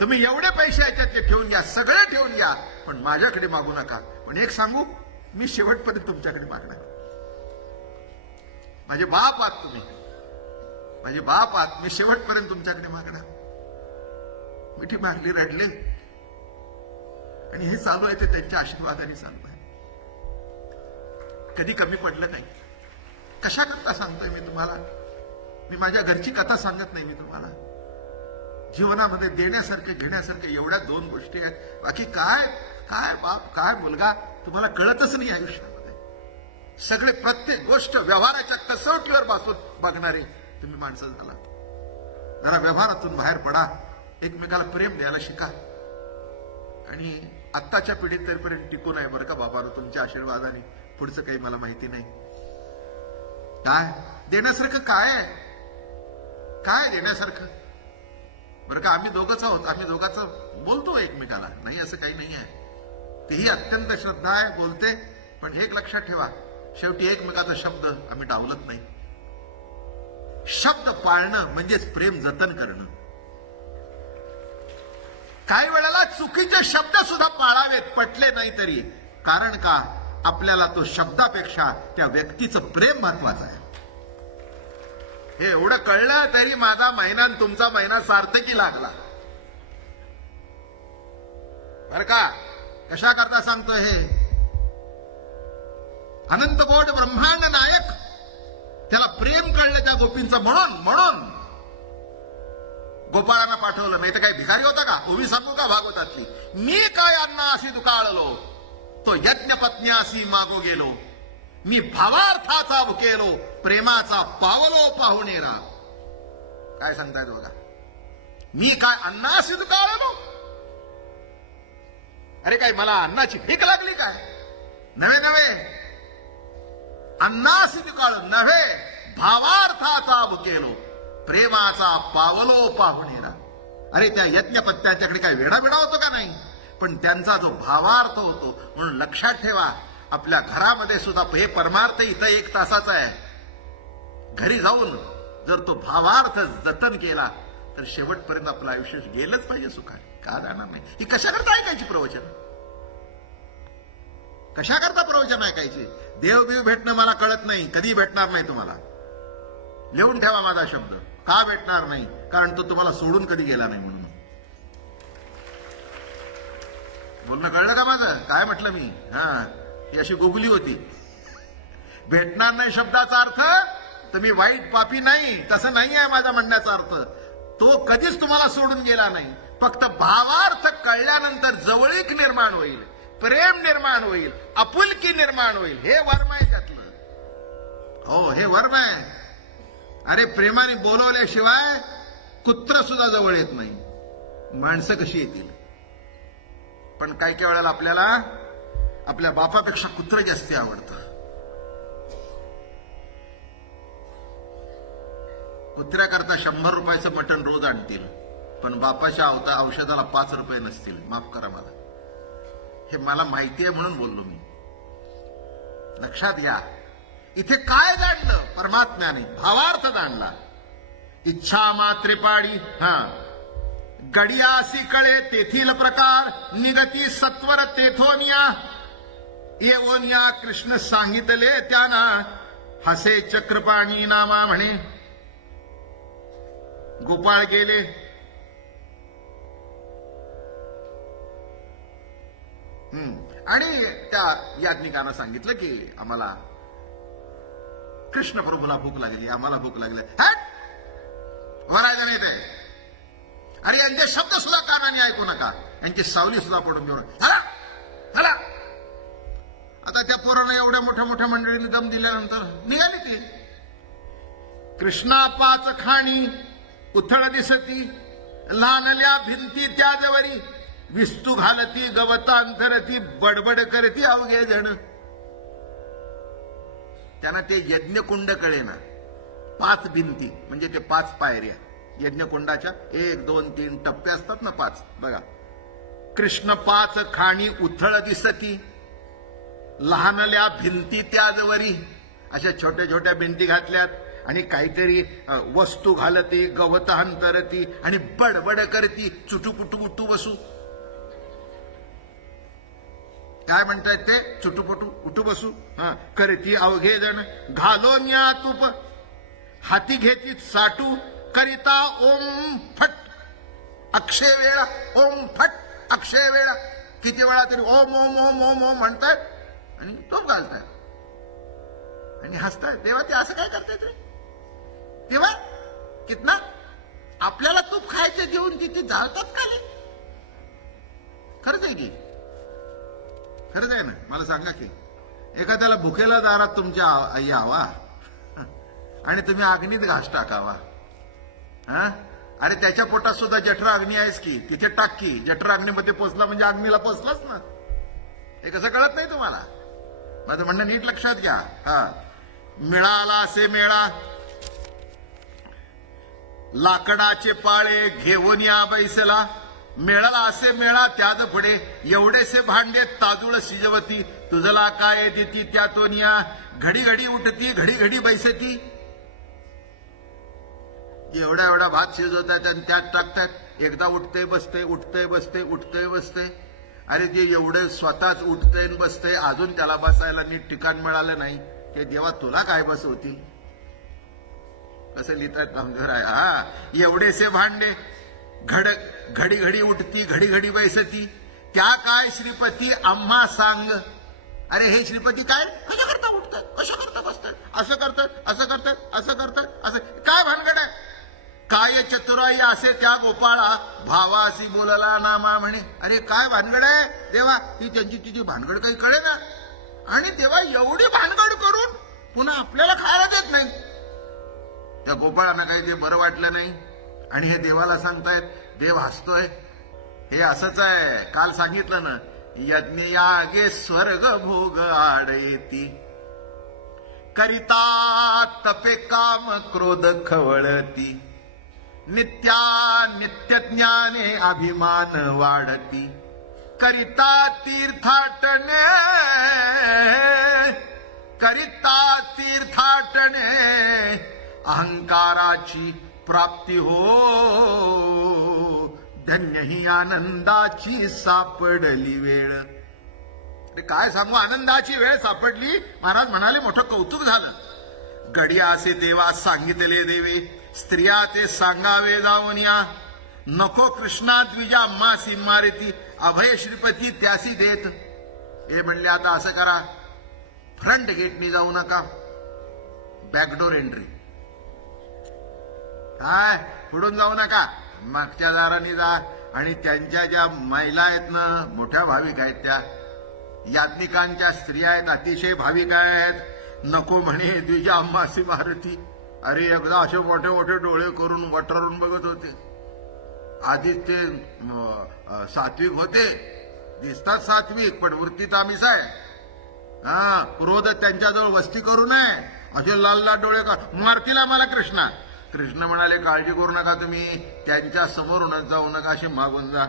तुम्ही एवढे पैसे याच्यातले ठेवून घ्या, सगळे ठेवून घ्या, पण माझ्याकडे मागू नका. पण एक सांगू, मी शेवटपर्यंत तुमच्याकडे मागणार. माझे बाप आहात तुम्ही, माझे बाप आहात, मी शेवटपर्यंत तुमच्याकडे मागणार. मिठी मागली, रडले. आणि हे चालू आहे ते त्यांच्या आशीर्वादाने चालू आहे. कधी कमी पडलं नाही. कशा करता सांगतोय मी तुम्हाला. मी माझ्या घरची कथा सांगत नाही मी तुम्हाला. जीवनामध्ये देण्यासारखे घेण्यासारखे एवढ्या 2 गोष्टी आहेत. बाकी काय काय बाप काय मुलगा तुम्हाला कळतच नाही आयुष्यामध्ये. सगळे प्रत्येक गोष्ट व्यवहाराच्या कसोटीवर बसून बघणारे तुम्ही माणसं झाला. जरा व्यवहारातून बाहेर पडा, एकमेकाला प्रेम द्यायला शिका. आणि आत्ताच्या पिढीत तरीपर्यंत टिकून आहे बरं का बाबांनो, तुमच्या आशीर्वादाने. पुढचं काही मला माहिती नाही. काय देण्यासारखं काय आहे, काय देण्यासारखं बरं का. आम्ही दोघंच आहोत, आम्ही दोघांचं बोलतो एकमेकाला, नाही असं काही नाही आहे. तेही अत्यंत श्रद्धा आहे, बोलते. पण एक लक्षात ठेवा, शेवटी एकमेकाचा शब्द आम्ही डावलत नाही. शब्द पाळणं म्हणजेच प्रेम जतन करणं. काही वेळेला चुकीचे शब्द सुद्धा पाळावेत, पटले नाही तरी. कारण का, आपल्याला तो शब्दापेक्षा त्या व्यक्तीचं प्रेम महत्वाचं आहे. हे एवढं कळलं तरी माझा महिना आणि तुमचा महिना सार्थकी लागला बर का. कशा करता सांगतोय हे. अनंत कोट ब्रह्मांड नायक, त्याला प्रेम कळलं त्या गोपींचं. म्हणून गोपाळांना पाठवलं. नाही तर काही भिकारी होता का. उभी सांगू का भागवतातली, मी काय अन्ना अशी दुकाळलो, तो यज्ञ पत्न्यासी मागो गेलो. मी भावार्थाचा भुकेलो प्रेमाचा पावलो पाहुणेरा. काय सांगतायत बघा. मी काय अन्नासी दुकाळलो? अरे काय मला अन्नाची भीक लागली काय? नव्हे नव्हे, अन्नासी दुकाळ नव्हे, भावार्थाचा भुकेलो प्रेमाचा पावलो पाहुणेरा. अरे त्या यज्ञपत्त्याच्याकडे काय वेडा होतो का नाही, पण त्यांचा जो भावार्थ होतो. म्हणून लक्षात ठेवा, आपल्या घरामध्ये सुद्धा हे परमार्थ इथं 1 तासाचा आहे. घरी जाऊन जर तो भावार्थ जतन केला तर शेवटपर्यंत आपलं आयुष्य गेलंच पाहिजे सुखाने. का जाणार नाही? ही कशाकरता ऐकायची प्रवचन? कशाकरता प्रवचन ऐकायची? देवदेव भेटणं मला कळत नाही, कधी भेटणार नाही तुम्हाला. लिहून ठेवा माझा शब्द. का भेटणार नाही? कारण तो तुम्हाला सोडून कधी गेला नाही म्हणून. बोलणं कळलं का माझं? काय म्हटलं मी? ही अशी गुगली होती. भेटणार नाही शब्दाचा अर्थ तुम्ही वाईट पापी नाही, तसं नाही आहे माझा म्हणण्याचा अर्थ. तो कधीच तुम्हाला सोडून गेला नाही. फक्त भावार्थ कळल्यानंतर जवळीक निर्माण होईल, प्रेम निर्माण होईल, आपुलकी निर्माण होईल. हे वर्म आहे त्यातलं. हो, हे वर्म आहे. अरे प्रेमाने बोलवल्याशिवाय कुत्र सुद्धा जवळ येत नाही. माणसं कशी येतील? पण काही काही वेळेला आपल्याला आपल्या बापापेक्षा कुत्र जास्ती आवडतं. कुत्र्याकरता 100 रुपयाचं मटण रोज आणतील, पण बापाच्या औषधाला 5 रुपये नसतील. माफ करा मला, हे मला माहिती आहे म्हणून बोललो मी. लक्षात घ्या, इथे काय जाणलं परमात्म्याने? भावार्थ जाणला. इच्छा मात्रेपाडी गडियासी कळे तेथील प्रकार निगती सत्वर तेथोनिया येवोनिया कृष्ण सांगितले त्यांना हसे चक्रपाणी नामा म्हणे. गोपाळ गेले. आणि त्या याज्ञिकानं सांगितलं की आम्हाला कृष्ण प्रभूला भूक लागली, आम्हाला भूक लागली. वरायचं नाही ते. अरे यांचे शब्द सुद्धा कानाने ऐकू नका, यांची सावली सुद्धा पडून घेऊन हला. आता त्या पोरानं एवढ्या मोठ्या मोठ्या मंडळीने दम दिल्यानंतर निघाली ती. कृष्णा 5 खाणी उथळ दिसती, लहानल्या भिंती त्याजवरी विस्तू घालती, गवतांतरती, बडबड करती अवघे जण. त्यांना ते यज्ञकुंड कळेना. 5 भिंती म्हणजे ते 5 पायऱ्या यज्ञकुंडाच्या. 1, 2, 3 टप्पे असतात ना 5. बघा, कृष्ण 5 खाणी उथळ दिसती, लहानल्या भिंती त्याजवरी. अशा छोट्या छोट्या भिंती घातल्यात आणि काहीतरी वस्तू घालती, गवत अंतरती आणि बडबड करती, चुटूपुटू उठू बसू. काय म्हणतायत ते? चुटूपुटू उठू बसू करती अवघे जण. घालोन्या तूप हाती घेती साटू, करिता ओम फट अक्षय वेळा. ओम फट अक्षय वेळा. किती वेळा तरी ओम ओम ओम ओम ओम म्हणतायत आणि तूप घालतायत आणि हसतायत. तेव्हा ते असं काय करतायत रे? तेव्हा कितना आपल्याला तूप खायचं देऊन किती जाळतात खाली. खरंच आहे की? खरंच आहे ना? मला सांगा की, एखाद्याला भुकेला दारात तुमच्या यावा आणि तुम्ही अग्नीत घास टाकावा. अरे त्याच्या पोटात सुद्धा जठरा अग्नी आहेस की, तिथे टाक की. जठरा अग्नीमध्ये पोचला म्हणजे अग्नीला पोचलाच ना. हे कसं कळत नाही तुम्हाला? माझं म्हणणं नीट लक्षात घ्या. मिळाला असे मेळा, लाकडाचे पाळे घेऊन या बैसला. मेळाला असे मेळा त्याच पुढे एवढेसे भांडे तादुळ शिजवती. तुझला काय देती त्यातून या. घडी घडी उठती, घडी घडी बैसती. एवढा एवढा भात शिजवतात आणि त्यात टाकतात. एकदा उठते बसते, उठते बसते, उठते बसते. अरे ते एवढे स्वतःच उठतंय बसतंय, अजून त्याला बसायला नीट ठिकाण मिळालं नाही. ते देवा तुला काय बसवतील? कसं लिहितात भांगर आहे. एवढेसे भांडे घडी घडी उठती, घडी घडी बैसती. त्या काय श्रीपती आम्हा सांग. अरे हे श्रीपती काय कशा करता उठतात, कशा करता बसतात, असं करतात, असं करतात, असं करतात, असं काय भानगड आहे? काय चतुराई असे त्या गोपाळा, भावासी बोलला नामा म्हणे. अरे काय भानगड आहे देवा? ती त्यांची तिची भानगड काही कळे ना. आणि तेव्हा एवढी भानगड करून पुन्हा आपल्याला खायला देत नाही. त्या गोपाळांना काही ते बरं वाटलं नाही आणि हे देवाला सांगतायत. देव हसतोय. हे असंच आहे, काल सांगितलं ना, यज्ञ यागे स्वर्ग भोग आडयती, करिता तपे काम क्रोध खवळती, नित्या नित्य ज्ञाने अभिमान वाढती, करिता तीर्थाटने, करिता तीर्थाटने अहंकाराची प्राप्ती हो, धन्य ही आनंदाची सापडली वेळ. काय सांगू, आनंदाची वेळ सापडली. महाराज म्हणाले मोठं कौतुक झालं. गडिया असे तेव्हा सांगितले देवे, स्त्रिया ते सांगावे जाऊन या, नको कृष्णा द्विजा मासी मारिती, अभय श्रीपती त्यासी देत. हे म्हणले आता असं करा, फ्रंट गेटनी जाऊ नका, बॅकडोर एंट्री. काय पुढून जाऊ नका, मागच्या दाराने जा. आणि त्यांच्या ज्या महिला आहेत ना, मोठ्या भाविक आहेत, त्या याज्ञिकांच्या स्त्रिया आहेत, अतिशय भाविक आहेत. नको म्हणे द्विजा अम्मासी मारुती. अरे एकदा असे मोठे मोठे डोळे करून वटरून बघत होते. आधीच ते सात्विक होते, दिसतात सात्विक, पण वृत्तीत आमिष आहे. क्रोध त्यांच्याजवळ वस्ती करू नये, असे लाल लाल डोळे का मारतील आम्हाला कृष्णा. कृष्ण म्हणाले काळजी करू नका, तुम्ही त्यांच्या समोरूनच जाऊ नका, असे मागून जा.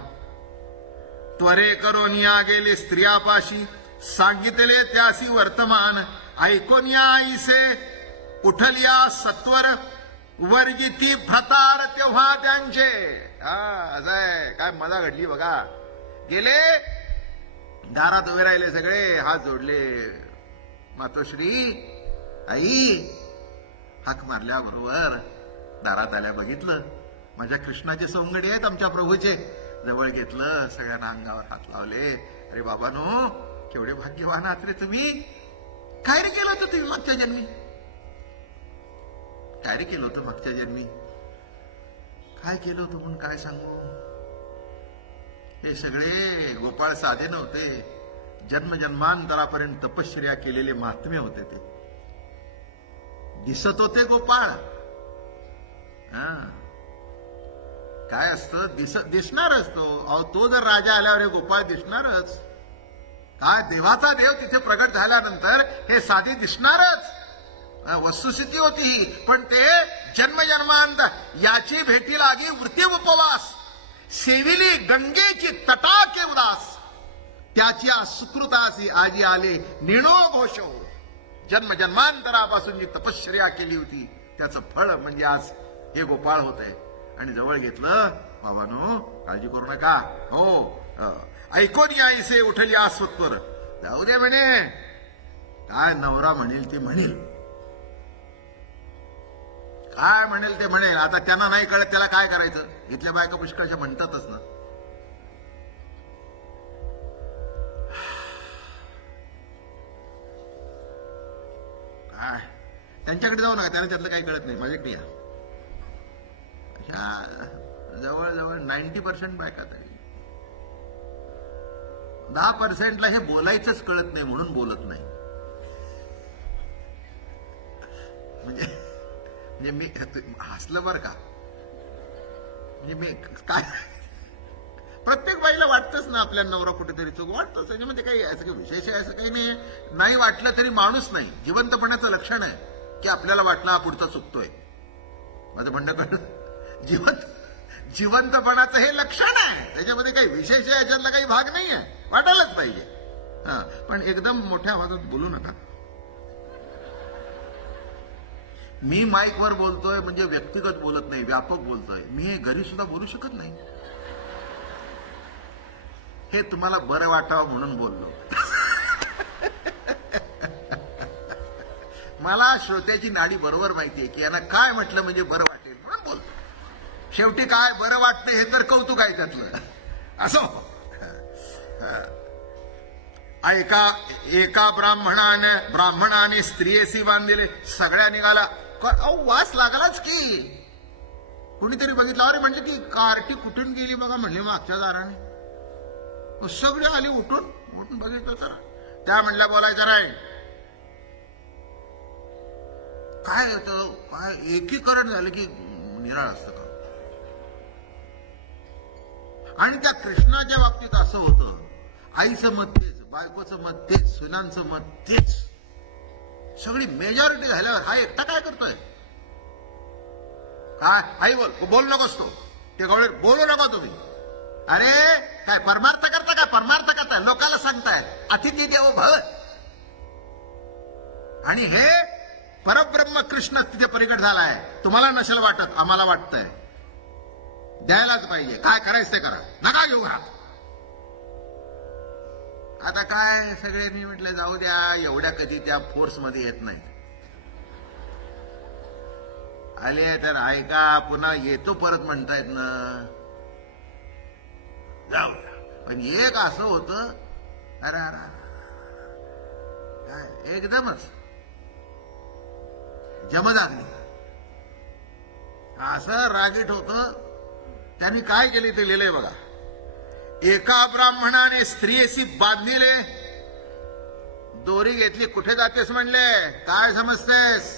त्वरे करून या गेले स्त्रियापाशी, सांगितले त्यासी वर्तमान, ऐकून या आईसे उठलिया सत्वर, वर्गिती भ्रतार तेव्हा त्यांचे. असं आहे, काय मजा घडली बघा. गेले दारात उभे राहिले सगळे, हात जोडले. मातोश्री आई हाक मारल्या बरोबर दारात आल्या. बघितलं माझ्या कृष्णाचे सौंगडी आहेत, आमच्या प्रभूचे. जवळ घेतलं, सगळ्यांना अंगावर हात लावले. अरे बाबांनो, केवढे भाग्यवान आहात रे तुम्ही. काय रे केलं होतं तुम्ही मागच्या जन्मी, काय रे केलं होतं मागच्या जन्मी, काय केलं होतं म्हणून काय सांगू. हे सगळे गोपाळ साधे नव्हते, जन्मजन्मांतरापर्यंत तपश्चर्या केलेले महात्मे होते. ते दिसत होते गोपाळ. काय असतं, दिसणारच तो. अहो तो जर राजा आल्यावर हे गोपाळ दिसणारच. काय देवाचा देव तिथे प्रगट झाल्यानंतर हे साधे दिसणारच. वस्तुस्थिती होती ही. पण ते जन्मजन्मांत याची भेटी लागी वृत्ती उपवास, सेविली गंगेची तटाके उदास, त्याची सुकृतासी आजी आले निणो घोष. जन्मजन्मांतरापासून जी तपश्चर्या केली होती त्याचं फळ म्हणजे आज हे गोपाळ होत आहे. आणि जवळ घेतलं. बाबांनो काळजी करू नका, हो ऐकून या इसे उठली आस्वत्वर. जाऊ दे म्हणे, काय नवरा म्हणेल ते म्हणेल, काय म्हणेल ते म्हणेल. आता त्यांना नाही कळत, त्याला काय करायचं. इथल्या बायका पुष्कळच्या म्हणतातच ना. काय त्यांच्याकडे जाऊ नका, त्यांना त्यातलं काही कळत नाही. माझ्याकडे या. जवळजवळ 90% बायका, तरी 10%ला हे बोलायचंच कळत नाही म्हणून बोलत नाही. म्हणजे मी हसलं बरं का. म्हणजे मी काय, प्रत्येक बाईला वाटतंच ना आपल्या नवरा कुठेतरी चूक वाटतंच. त्याच्यामध्ये काही असं काही विशेष आहे असं काही नाही. नाही वाटलं तरी माणूस नाही. जिवंतपणाचं लक्षण आहे की आपल्याला वाटणं हा पुढचा चुकतोय. माझं म्हणणं कळलं. जिवंतपणाचं हे लक्षण आहे. त्याच्यामध्ये काही विशेष आहे, याच्यातला काही भाग नाही आहे. वाटायलाच पाहिजे. पण एकदम मोठ्या आवाजात बोलू नका. मी माईकवर बोलतोय म्हणजे व्यक्तिगत बोलत नाही, व्यापक बोलतोय. मी हे घरी सुद्धा बोलू शकत नाही. हे तुम्हाला बरं वाटावं म्हणून बोललो. मला श्रोत्याची नाडी बरोबर माहितीये की यांना काय म्हटलं म्हणजे बरं वाटेल म्हणून बोलतो. शेवटी काय बरं वाटतं हे तर कौतुक आहे त्यातलं. असो. एका ब्राह्मणाने स्त्रियेसी बांधलेले. सगळ्या निघाला. वास लागलाच की. कोणीतरी बघितलं, अरे म्हणजे ती कार्टी कुठून गेली बघा म्हणले मागच्या दाराने. सगळे आले उठून बघितलं तर त्या म्हणल्या बोलायचं नाही. काय होतं, काय एकीकरण झालं की निराळ असतं का. आणि त्या कृष्णाच्या बाबतीत असं होतं, आईचं मत तेच, बायकोचं मत तेच, सुनांचं मत तेच, सगळी मेजॉरिटी झाल्यावर हा एकटा काय करतोय. काय आई बोल नकोस तो, ते गवळे बोलू नका तुम्ही. अरे काय परमार्थ करता, काय परमार्थ करताय, लोकांना सांगताय अतिथी देवो भव. आणि हे परब्रह्म कृष्ण तिथे परिकट झालाय. तुम्हाला नसेल वाटत, आम्हाला वाटतंय, द्यायलाच पाहिजे. काय करायचं ते करा, नका घेऊ घरात. आता काय सगळ्यांनी म्हटलं जाऊ द्या, एवढ्या कधी त्या फोर्समध्ये येत नाही. आले तर ऐका, पुन्हा येतो परत म्हणतायत ना, जाऊ द्या. पण एक असं होतं, अरे अरे काय एकदमच जमदागली असं रागीट होतं. त्यांनी काय केले ते लिहिलंय बघा. एका ब्राह्मणाने स्त्रियेशी बांधलेले, दोरी घेतली, कुठे जातेस म्हणले, काय समजतेस,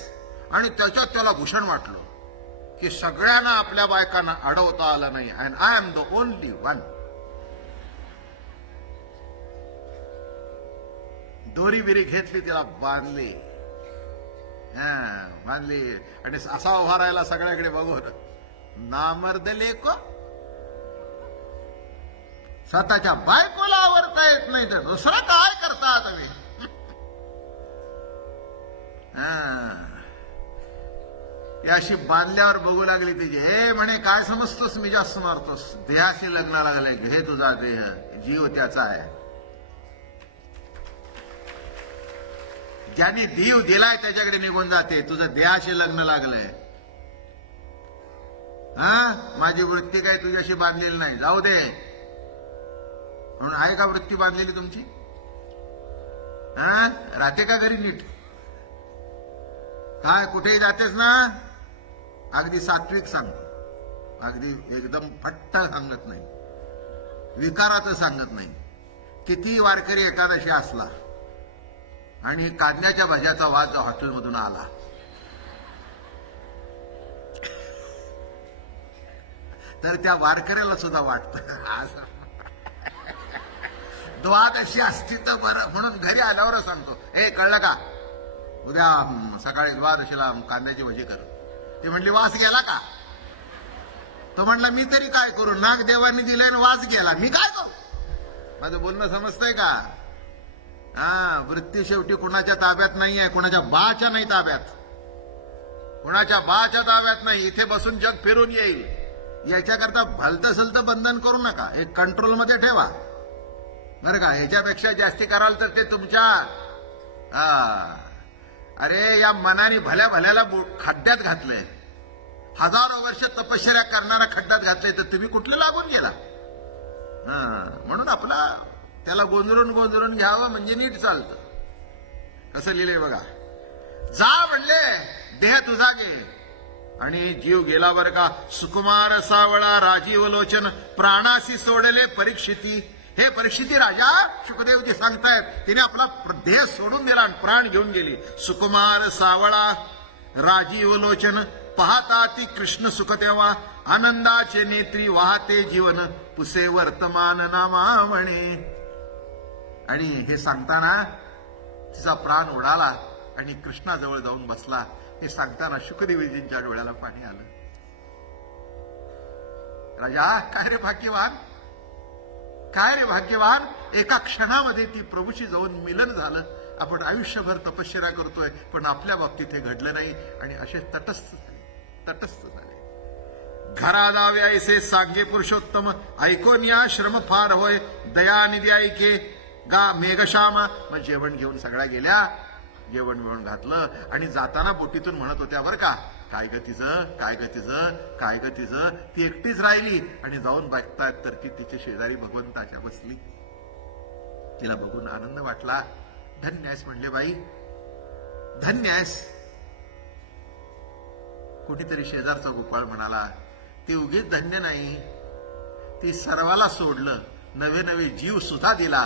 आणि त्याच्यात त्याला भूषण वाटलं की सगळ्यांना आपल्या बायकांना अडवता आलं नाही, and I am the only one. दोरी बिरी घेतली, त्याला बांधली, बांधली, आणि असा उभा राहिला सगळ्याकडे बघून, नामर्द लेको. स्वतःच्या बायकोला आवरता येत नाही तर दुसरं काय करता तुम्ही. याशी बांधल्यावर बघू लागली तिची. हे म्हणे काय समजतोस, मी जास्त मारतोस, देहाशी लग्न लागलंय, घे तुझा देह, जीव त्याचा आहे. ज्यांनी जीव दिलाय त्याच्याकडे निघून जाते. तुझं देहाशी लग्न लागलंय. माझी वृत्ती काय तुझ्याशी बांधलेली नाही, जाऊ दे म्हणून. आहे का वृत्ती बांधलेली तुमची? राहते का घरी नीट? काय कुठेही जातेस ना, अगदी सात्विक सांगतो, अगदी एकदम फट्ट सांगत नाही, विकाराचं सांगत नाही. किती वारकरी एकादशी असला आणि कांद्याच्या भाज्याचा वाद हॉटेलमधून आला, तर त्या वारकऱ्याला सुद्धा वाटतं द्वादशी असती तर बरं, म्हणून घरी आल्यावरच सांगतो, हे कळलं का, उद्या सकाळी द्वादशीला कांद्याची भजी कर. ती म्हणली वास गेला का? तो म्हणला मी तरी काय करू, नाग देवानी दिलाय ना वास गेला, मी काय करू. माझं बोलणं समजतंय का? वृत्ती शेवटी कुणाच्या ताब्यात नाहीये, कुणाच्या बाच्या नाही ताब्यात, कुणाच्या बाच्या ताब्यात नाही. इथे बसून जग फिरून येईल. याच्याकरता भलतं सलतं बंधन करू नका, एक कंट्रोलमध्ये ठेवा बरं का. ह्याच्यापेक्षा जास्ती कराल तर ते तुमच्या अरे या मनाने भल्या भल्याला खड्ड्यात घातलंय. हजारो वर्ष तपश्चर्या करणारा खड्ड्यात घातलंय, तर तुम्ही कुठलं लागून गेला. म्हणून आपला त्याला गोंधळून घ्यावं म्हणजे नीट चालतं. कसं लिहिलंय बघा. जा म्हणले, देह तुझा घे, आणि जीव गेला बरं का. सुकुमार सावळा राजीव लोचन, प्राणासी सोडले परीक्षिती. हे परीक्षिती राजा, शुकदेवजी सांगतायत, तिने आपला देह सोडून दिला आणि प्राण घेऊन गेली. सुकुमार सावळा राजीव लोचन, पाहता ती कृष्ण सुख तेव्हा, आनंदाचे नेत्री वाहते जीवन, पुसे वर्तमान नामावणे. आणि हे सांगताना तिचा प्राण उडाला आणि कृष्णाजवळ जाऊन बसला. हे सांगताना शुकदेवजींच्या डोळ्याला पाणी आलं. राजा, काय रे भाग्यवान, काय रे भाग्यवान, एका क्षणामध्ये ती प्रभूशी जाऊन मिलन झालं. आपण आयुष्यभर तपश्चर्या करतोय, पण आपल्या बाबतीत हे घडलं नाही, आणि असे तटस्थ झाले. घरा जावे ऐसे सांगे पुरुषोत्तम, ऐकोन या श्रम फार होय, दयानिधी ऐके गा मेघश्याम. मग जेवण घेऊन सगळ्या गेल्या, जेवण बिवण घातलं, आणि जाताना बोटीतून म्हणत होत्या बरं का, काय ग तिचं, काय ग तिचं, काय ग तिचं. ती एकटीच राहिली, आणि जाऊन बघतायत तर ती तिच्या शेजारी भगवंताच्या बसली. तिला बघून आनंद वाटला. धन्य आहेस म्हणले बाई, धन्य आहेस. कुठेतरी शेजारचा गोपाळ म्हणाला, ती उगीच धन्य नाही, ती सर्वाला सोडलं, नवे नवे जीव सुद्धा दिला,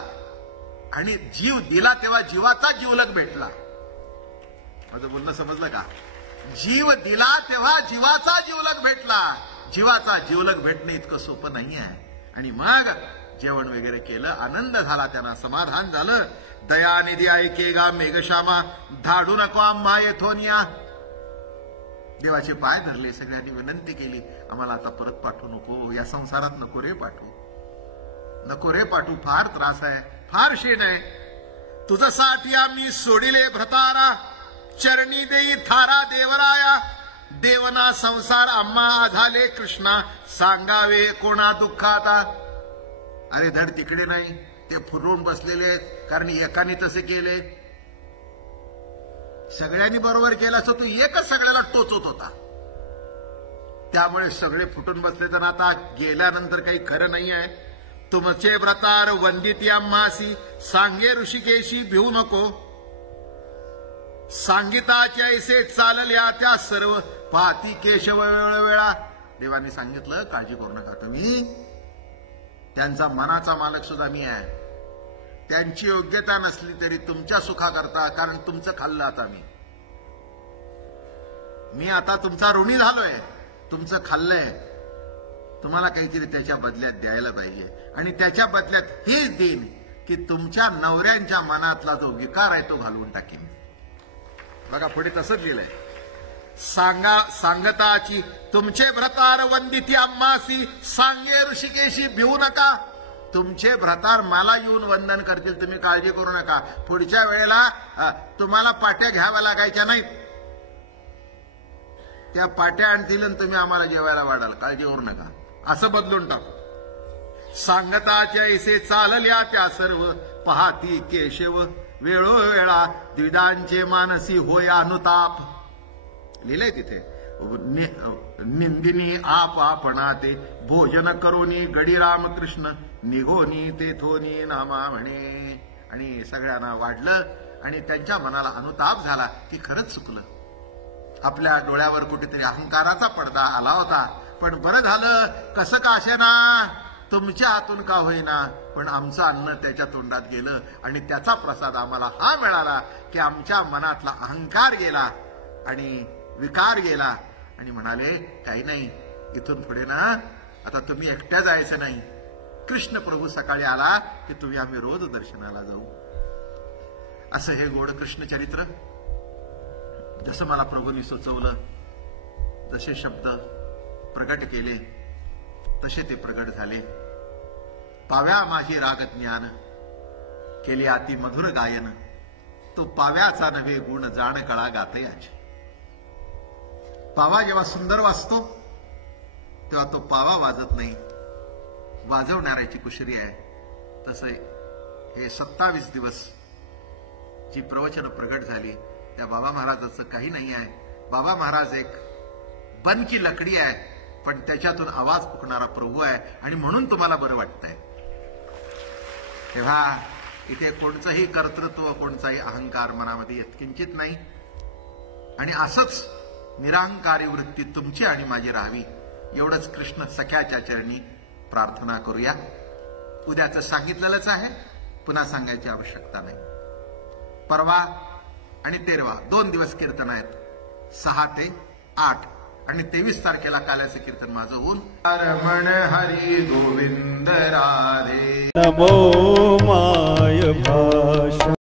आणि जीव दिला तेव्हा जीवाचा जीवलग भेटला. माझं बोलणं समजलं का? जीव दिला तेव्हा जीवाचा जीवलग भेटला. जीवाचा जीवलग भेटणं इतकं सोपं नाही आहे. आणि मग जेवण वगैरे केलं, आनंद झाला, त्यांना समाधान झालं. दयानिधी ऐकेगा मेघश्यामा, धाडू नको आम्हा येथोनिया. देवाचे पाय धरले, सगळ्यांनी विनंती केली, आम्हाला आता परत पाठवू नको, या संसारात नको रे पाठवू, नको रे पाठवू, फार त्रास आहे, फार शेण आहे. तुझसाठी आम्ही सोडिले भ्रतारा, चरणी देई थारा देवराया. देवना संसार आम्हा झाले कृष्णा, सांगावे कोणा दुःखाता. अरे धड तिकडे नाही, ते फुरवून बसलेले आहेत, कारण एकाने तसे केले. सगळ्यांनी बरोबर केलं असं, तू एकच सगळ्याला टोचत होता, त्यामुळे सगळे फुटून बसले. तर आता गेल्यानंतर काही खरं नाही आहे. तुमचे व्रतार वंदित आम्हासी, सांगे ऋषिकेशी भिवू नको. सांगिताच्या ऐसे चालल्या त्या सर्व, पाती केशव वेळोवेळा. देवाने सांगितलं काळजी करू नका तुम्ही, त्यांचा मनाचा मालक सुद्धा मी आहे. त्यांची योग्यता नसली तरी तुमच्या सुखाकरता, कारण तुमचं खाल्लं आता मी आता तुमचा ऋणी झालोय, तुमचं खाल्लंय, तुम्हाला काहीतरी त्याच्या बदल्यात द्यायला पाहिजे. आणि त्याच्या बदल्यात हेच देईन की तुमच्या नवऱ्यांच्या मनातला जो विकार आहे तो घालवून टाकेन. बघा पुढे तसंच लिहिलंय, सांगताची तुमचे भ्रतार वंदिती आम्हासी, सांगे ऋषिकेशी भिवू नका. तुमचे भ्रतार मला येऊन वंदन करतील, तुम्ही काळजी करू नका. पुढच्या वेळेला तुम्हाला पाट्या घ्याव्या लागायच्या नाहीत, त्या पाट्या आणतील आणि तुम्ही आम्हाला जेवायला वाढाल, काळजी करू नका, असं बदलून टाकू. सांगताच्या ऐसे चालल्या त्या सर्व, पाहती केशव वेळोवेळा. द्विधांचे मानसी होय अनुताप. लिहिलंय तिथे, निंदिनी आप आपणा ते, भोजन करोनी गडी रामकृष्ण, निघोनी तेथोनी नामा म्हणे. आणि सगळ्यांना वाढलं आणि त्यांच्या मनाला अनुताप झाला की खरंच चुकलं, आपल्या डोळ्यावर कुठेतरी अहंकाराचा पडदा आला होता. पण बरं झालं, कसं का असेना, तुमच्या हातून का होईना, पण आमचं अन्न त्याच्या तोंडात गेलं आणि त्याचा प्रसाद आम्हाला हा मिळाला की आमच्या मनातला अहंकार गेला आणि विकार गेला. आणि म्हणाले काही नाही, इथून पुढे ना आता तुम्ही एकट्या जायचं नाही. कृष्ण प्रभू सकाळी आला की तुम्ही आम्ही रोज दर्शनाला जाऊ. असं हे गोड कृष्ण चरित्र. जसं मला प्रभूंनी सुचवलं, जसे शब्द प्रगट केले तसे ते प्रगट झाले. पाव्या माझी राग ज्ञान, केले अति मधुर गायन. तो पाव्याचा नव्हे गुण, जाण कळा गाते याची. पावा जेव्हा सुंदर वाजतो तेव्हा तो पावा वाजत नाही, वाजवणाऱ्याची कुशरी आहे. तसे हे 27 दिवस जी प्रवचन प्रगट झाली त्या बाबा महाराजाचं काही नाही आहे. बाबा महाराज एक बन की लकडी आहे, पण त्याच्यातून आवाज फुकणारा प्रभू आहे. आणि म्हणून तुम्हाला बरं वाटतंय. तेव्हा इथे कोणचंही कर्तृत्व, कोणचाही अहंकार मनामध्ये यत्किंचित नाही. आणि असंच निरांकारी वृत्ती तुमची आणि माझी राहावी, एवढंच कृष्ण सख्याच्या चरणी प्रार्थना करूया. उद्याचं सांगितलेलंच आहे, पुन्हा सांगायची आवश्यकता नाही. परवा आणि 13 2 दिवस कीर्तन आहेत, 6 ते 8 आणि 23 तारखेला काल्याचं कीर्तन माझं होऊन. रमण हरी गोविंद राधे. नमो माय भाषा.